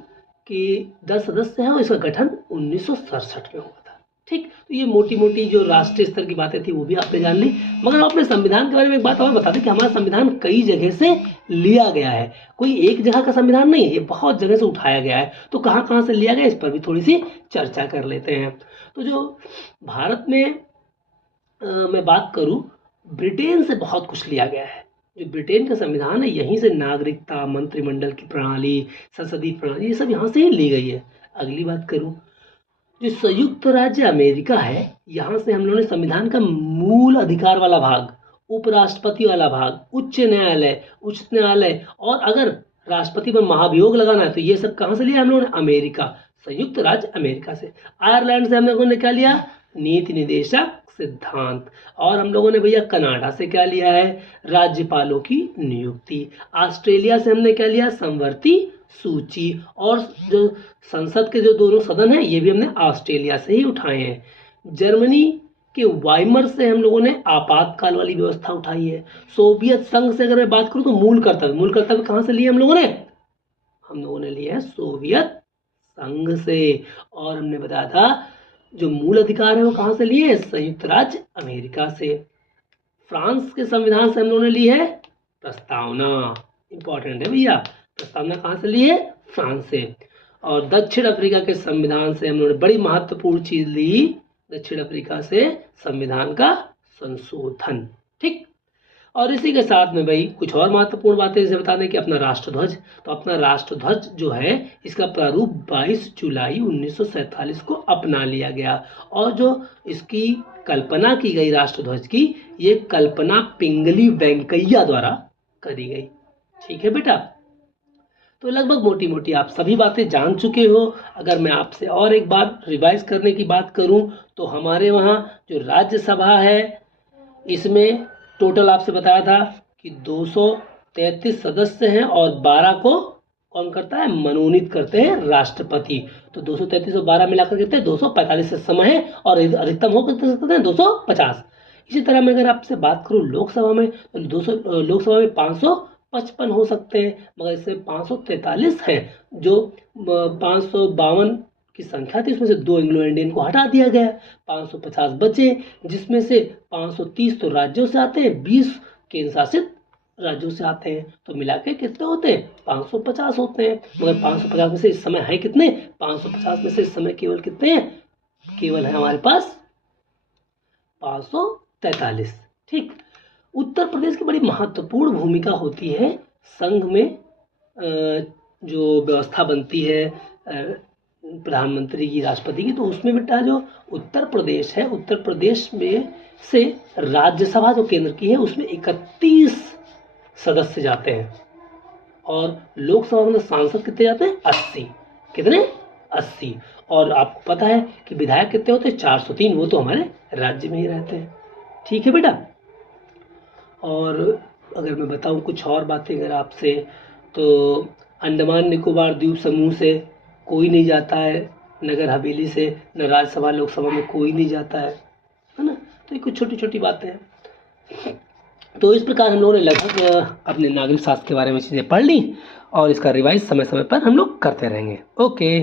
कि 10 सदस्य हैं और इसका गठन 1967 में हुआ था। ठीक। तो ये मोटी मोटी जो राष्ट्रीय स्तर की बातें थी वो भी आपने जान ली। मगर अपने संविधान के बारे में एक बात और बता दें कि हमारा संविधान कई जगह से लिया गया है। कोई एक जगह का संविधान नहीं है, ये बहुत जगह से उठाया गया है। तो कहाँ कहाँ से लिया गया, इस पर भी थोड़ी सी चर्चा कर लेते हैं। तो जो भारत में मैं बात करूं, ब्रिटेन से बहुत कुछ लिया गया है। जो ब्रिटेन का संविधान है, यहीं से नागरिकता, मंत्रिमंडल की प्रणाली, संसदीय प्रणाली, ये सब यहाँ से ही ली गई है। अगली बात करूं, जो संयुक्त राज्य अमेरिका है, यहाँ से हम लोगों ने संविधान का मूल अधिकार वाला भाग, उपराष्ट्रपति वाला भाग, उच्च न्यायालय और अगर राष्ट्रपति पर महाभियोग लगाना है तो ये सब कहाँ से लिया हम लोगों ने? अमेरिका, संयुक्त राज्य अमेरिका से। आयरलैंड से हम लोगों ने क्या लिया? नीति निदेशक सिद्धांत। और हम लोगों ने भैया कनाडा से क्या लिया है? राज्यपालों की नियुक्ति। ऑस्ट्रेलिया से हमने क्या लिया? समवर्ती सूची। और जो संसद के जो दोनों सदन हैं, ये भी हमने ऑस्ट्रेलिया से ही उठाए हैं। जर्मनी के वाइमर से हम लोगों ने आपातकाल वाली व्यवस्था उठाई है। सोवियत संघ से अगर मैं बात करूं तो मूल कर्तव्य कहाँ से लिए हम लोगों ने लिए है सोवियत संघ से। और हमने बताया था जो मूल अधिकार है वो कहाँ से लिए? संयुक्त राज्य अमेरिका से। फ्रांस के संविधान से हम लोगों ने ली है प्रस्तावना। इंपॉर्टेंट है भैया। प्रस्तावना कहाँ से ली है? फ्रांस से। और दक्षिण अफ्रीका के संविधान से हम लोगों ने बड़ी महत्वपूर्ण चीज ली, दक्षिण अफ्रीका से संविधान का संशोधन। ठीक। और इसी के साथ में भाई कुछ और महत्वपूर्ण बातें जैसे बता दें कि अपना राष्ट्रध्वज, तो अपना राष्ट्रध्वज जो है इसका प्रारूप 22 जुलाई 1947 को अपना लिया गया। और जो इसकी कल्पना की गई राष्ट्रध्वज की, ये कल्पना पिंगली वेंकैया द्वारा करी गई। ठीक है बेटा। तो लगभग मोटी मोटी आप सभी बातें जान चुके हो। अगर मैं आपसे और एक बार रिवाइज करने की बात करूं तो हमारे वहाँ जो राज्यसभा है इसमें टोटल आपसे बताया था कि 233 सदस्य हैं और 12 को कौन करता है, मनोनीत करते हैं राष्ट्रपति। तो 233 और 12 मिलाकर कितने 245 समय है और अधिकतम हो सकते हैं 250। इसी तरह मैं अगर आपसे बात करूं लोकसभा में तो 200 लोकसभा में 555 हो सकते हैं, मगर इसमें 543 है। जो 552 की संख्या थी उसमें से 2 एंग्लो इंडियन को हटा दिया गया, 550 बचे, जिसमें से 530 तो राज्यों से आते हैं, 20 केंद्र शासित राज्यों से आते हैं। तो मिला के कितने होते हैं, 550 होते हैं। मगर 550 में से इस समय है कितने, 550 में से इस समय केवल कितने हैं, केवल है हमारे पास 543। ठीक। उत्तर प्रदेश की बड़ी महत्वपूर्ण भूमिका होती है संघ में, जो व्यवस्था बनती है प्रधानमंत्री की, राष्ट्रपति की, तो उसमें बेटा जो उत्तर प्रदेश है, उत्तर प्रदेश में से राज्यसभा जो केंद्र की है उसमें 31 सदस्य जाते हैं और लोकसभा में सांसद कितने जाते हैं, 80। कितने, 80। और आपको पता है कि विधायक कितने होते हैं, 403, वो तो हमारे राज्य में ही रहते हैं। ठीक है बेटा। और अगर मैं बताऊं कुछ और बातें अगर आपसे, तो अंडमान निकोबार द्वीप समूह से कोई नहीं जाता है, नगर हवेली से न राज्यसभा लोकसभा में कोई नहीं जाता है ना। तो ये कुछ छोटी छोटी बातें हैं। तो इस प्रकार हम लोगों ने लगभग अपने नागरिक शास्त्र के बारे में चीज़ें पढ़ ली और इसका रिवाइज समय समय पर हम लोग करते रहेंगे। ओके।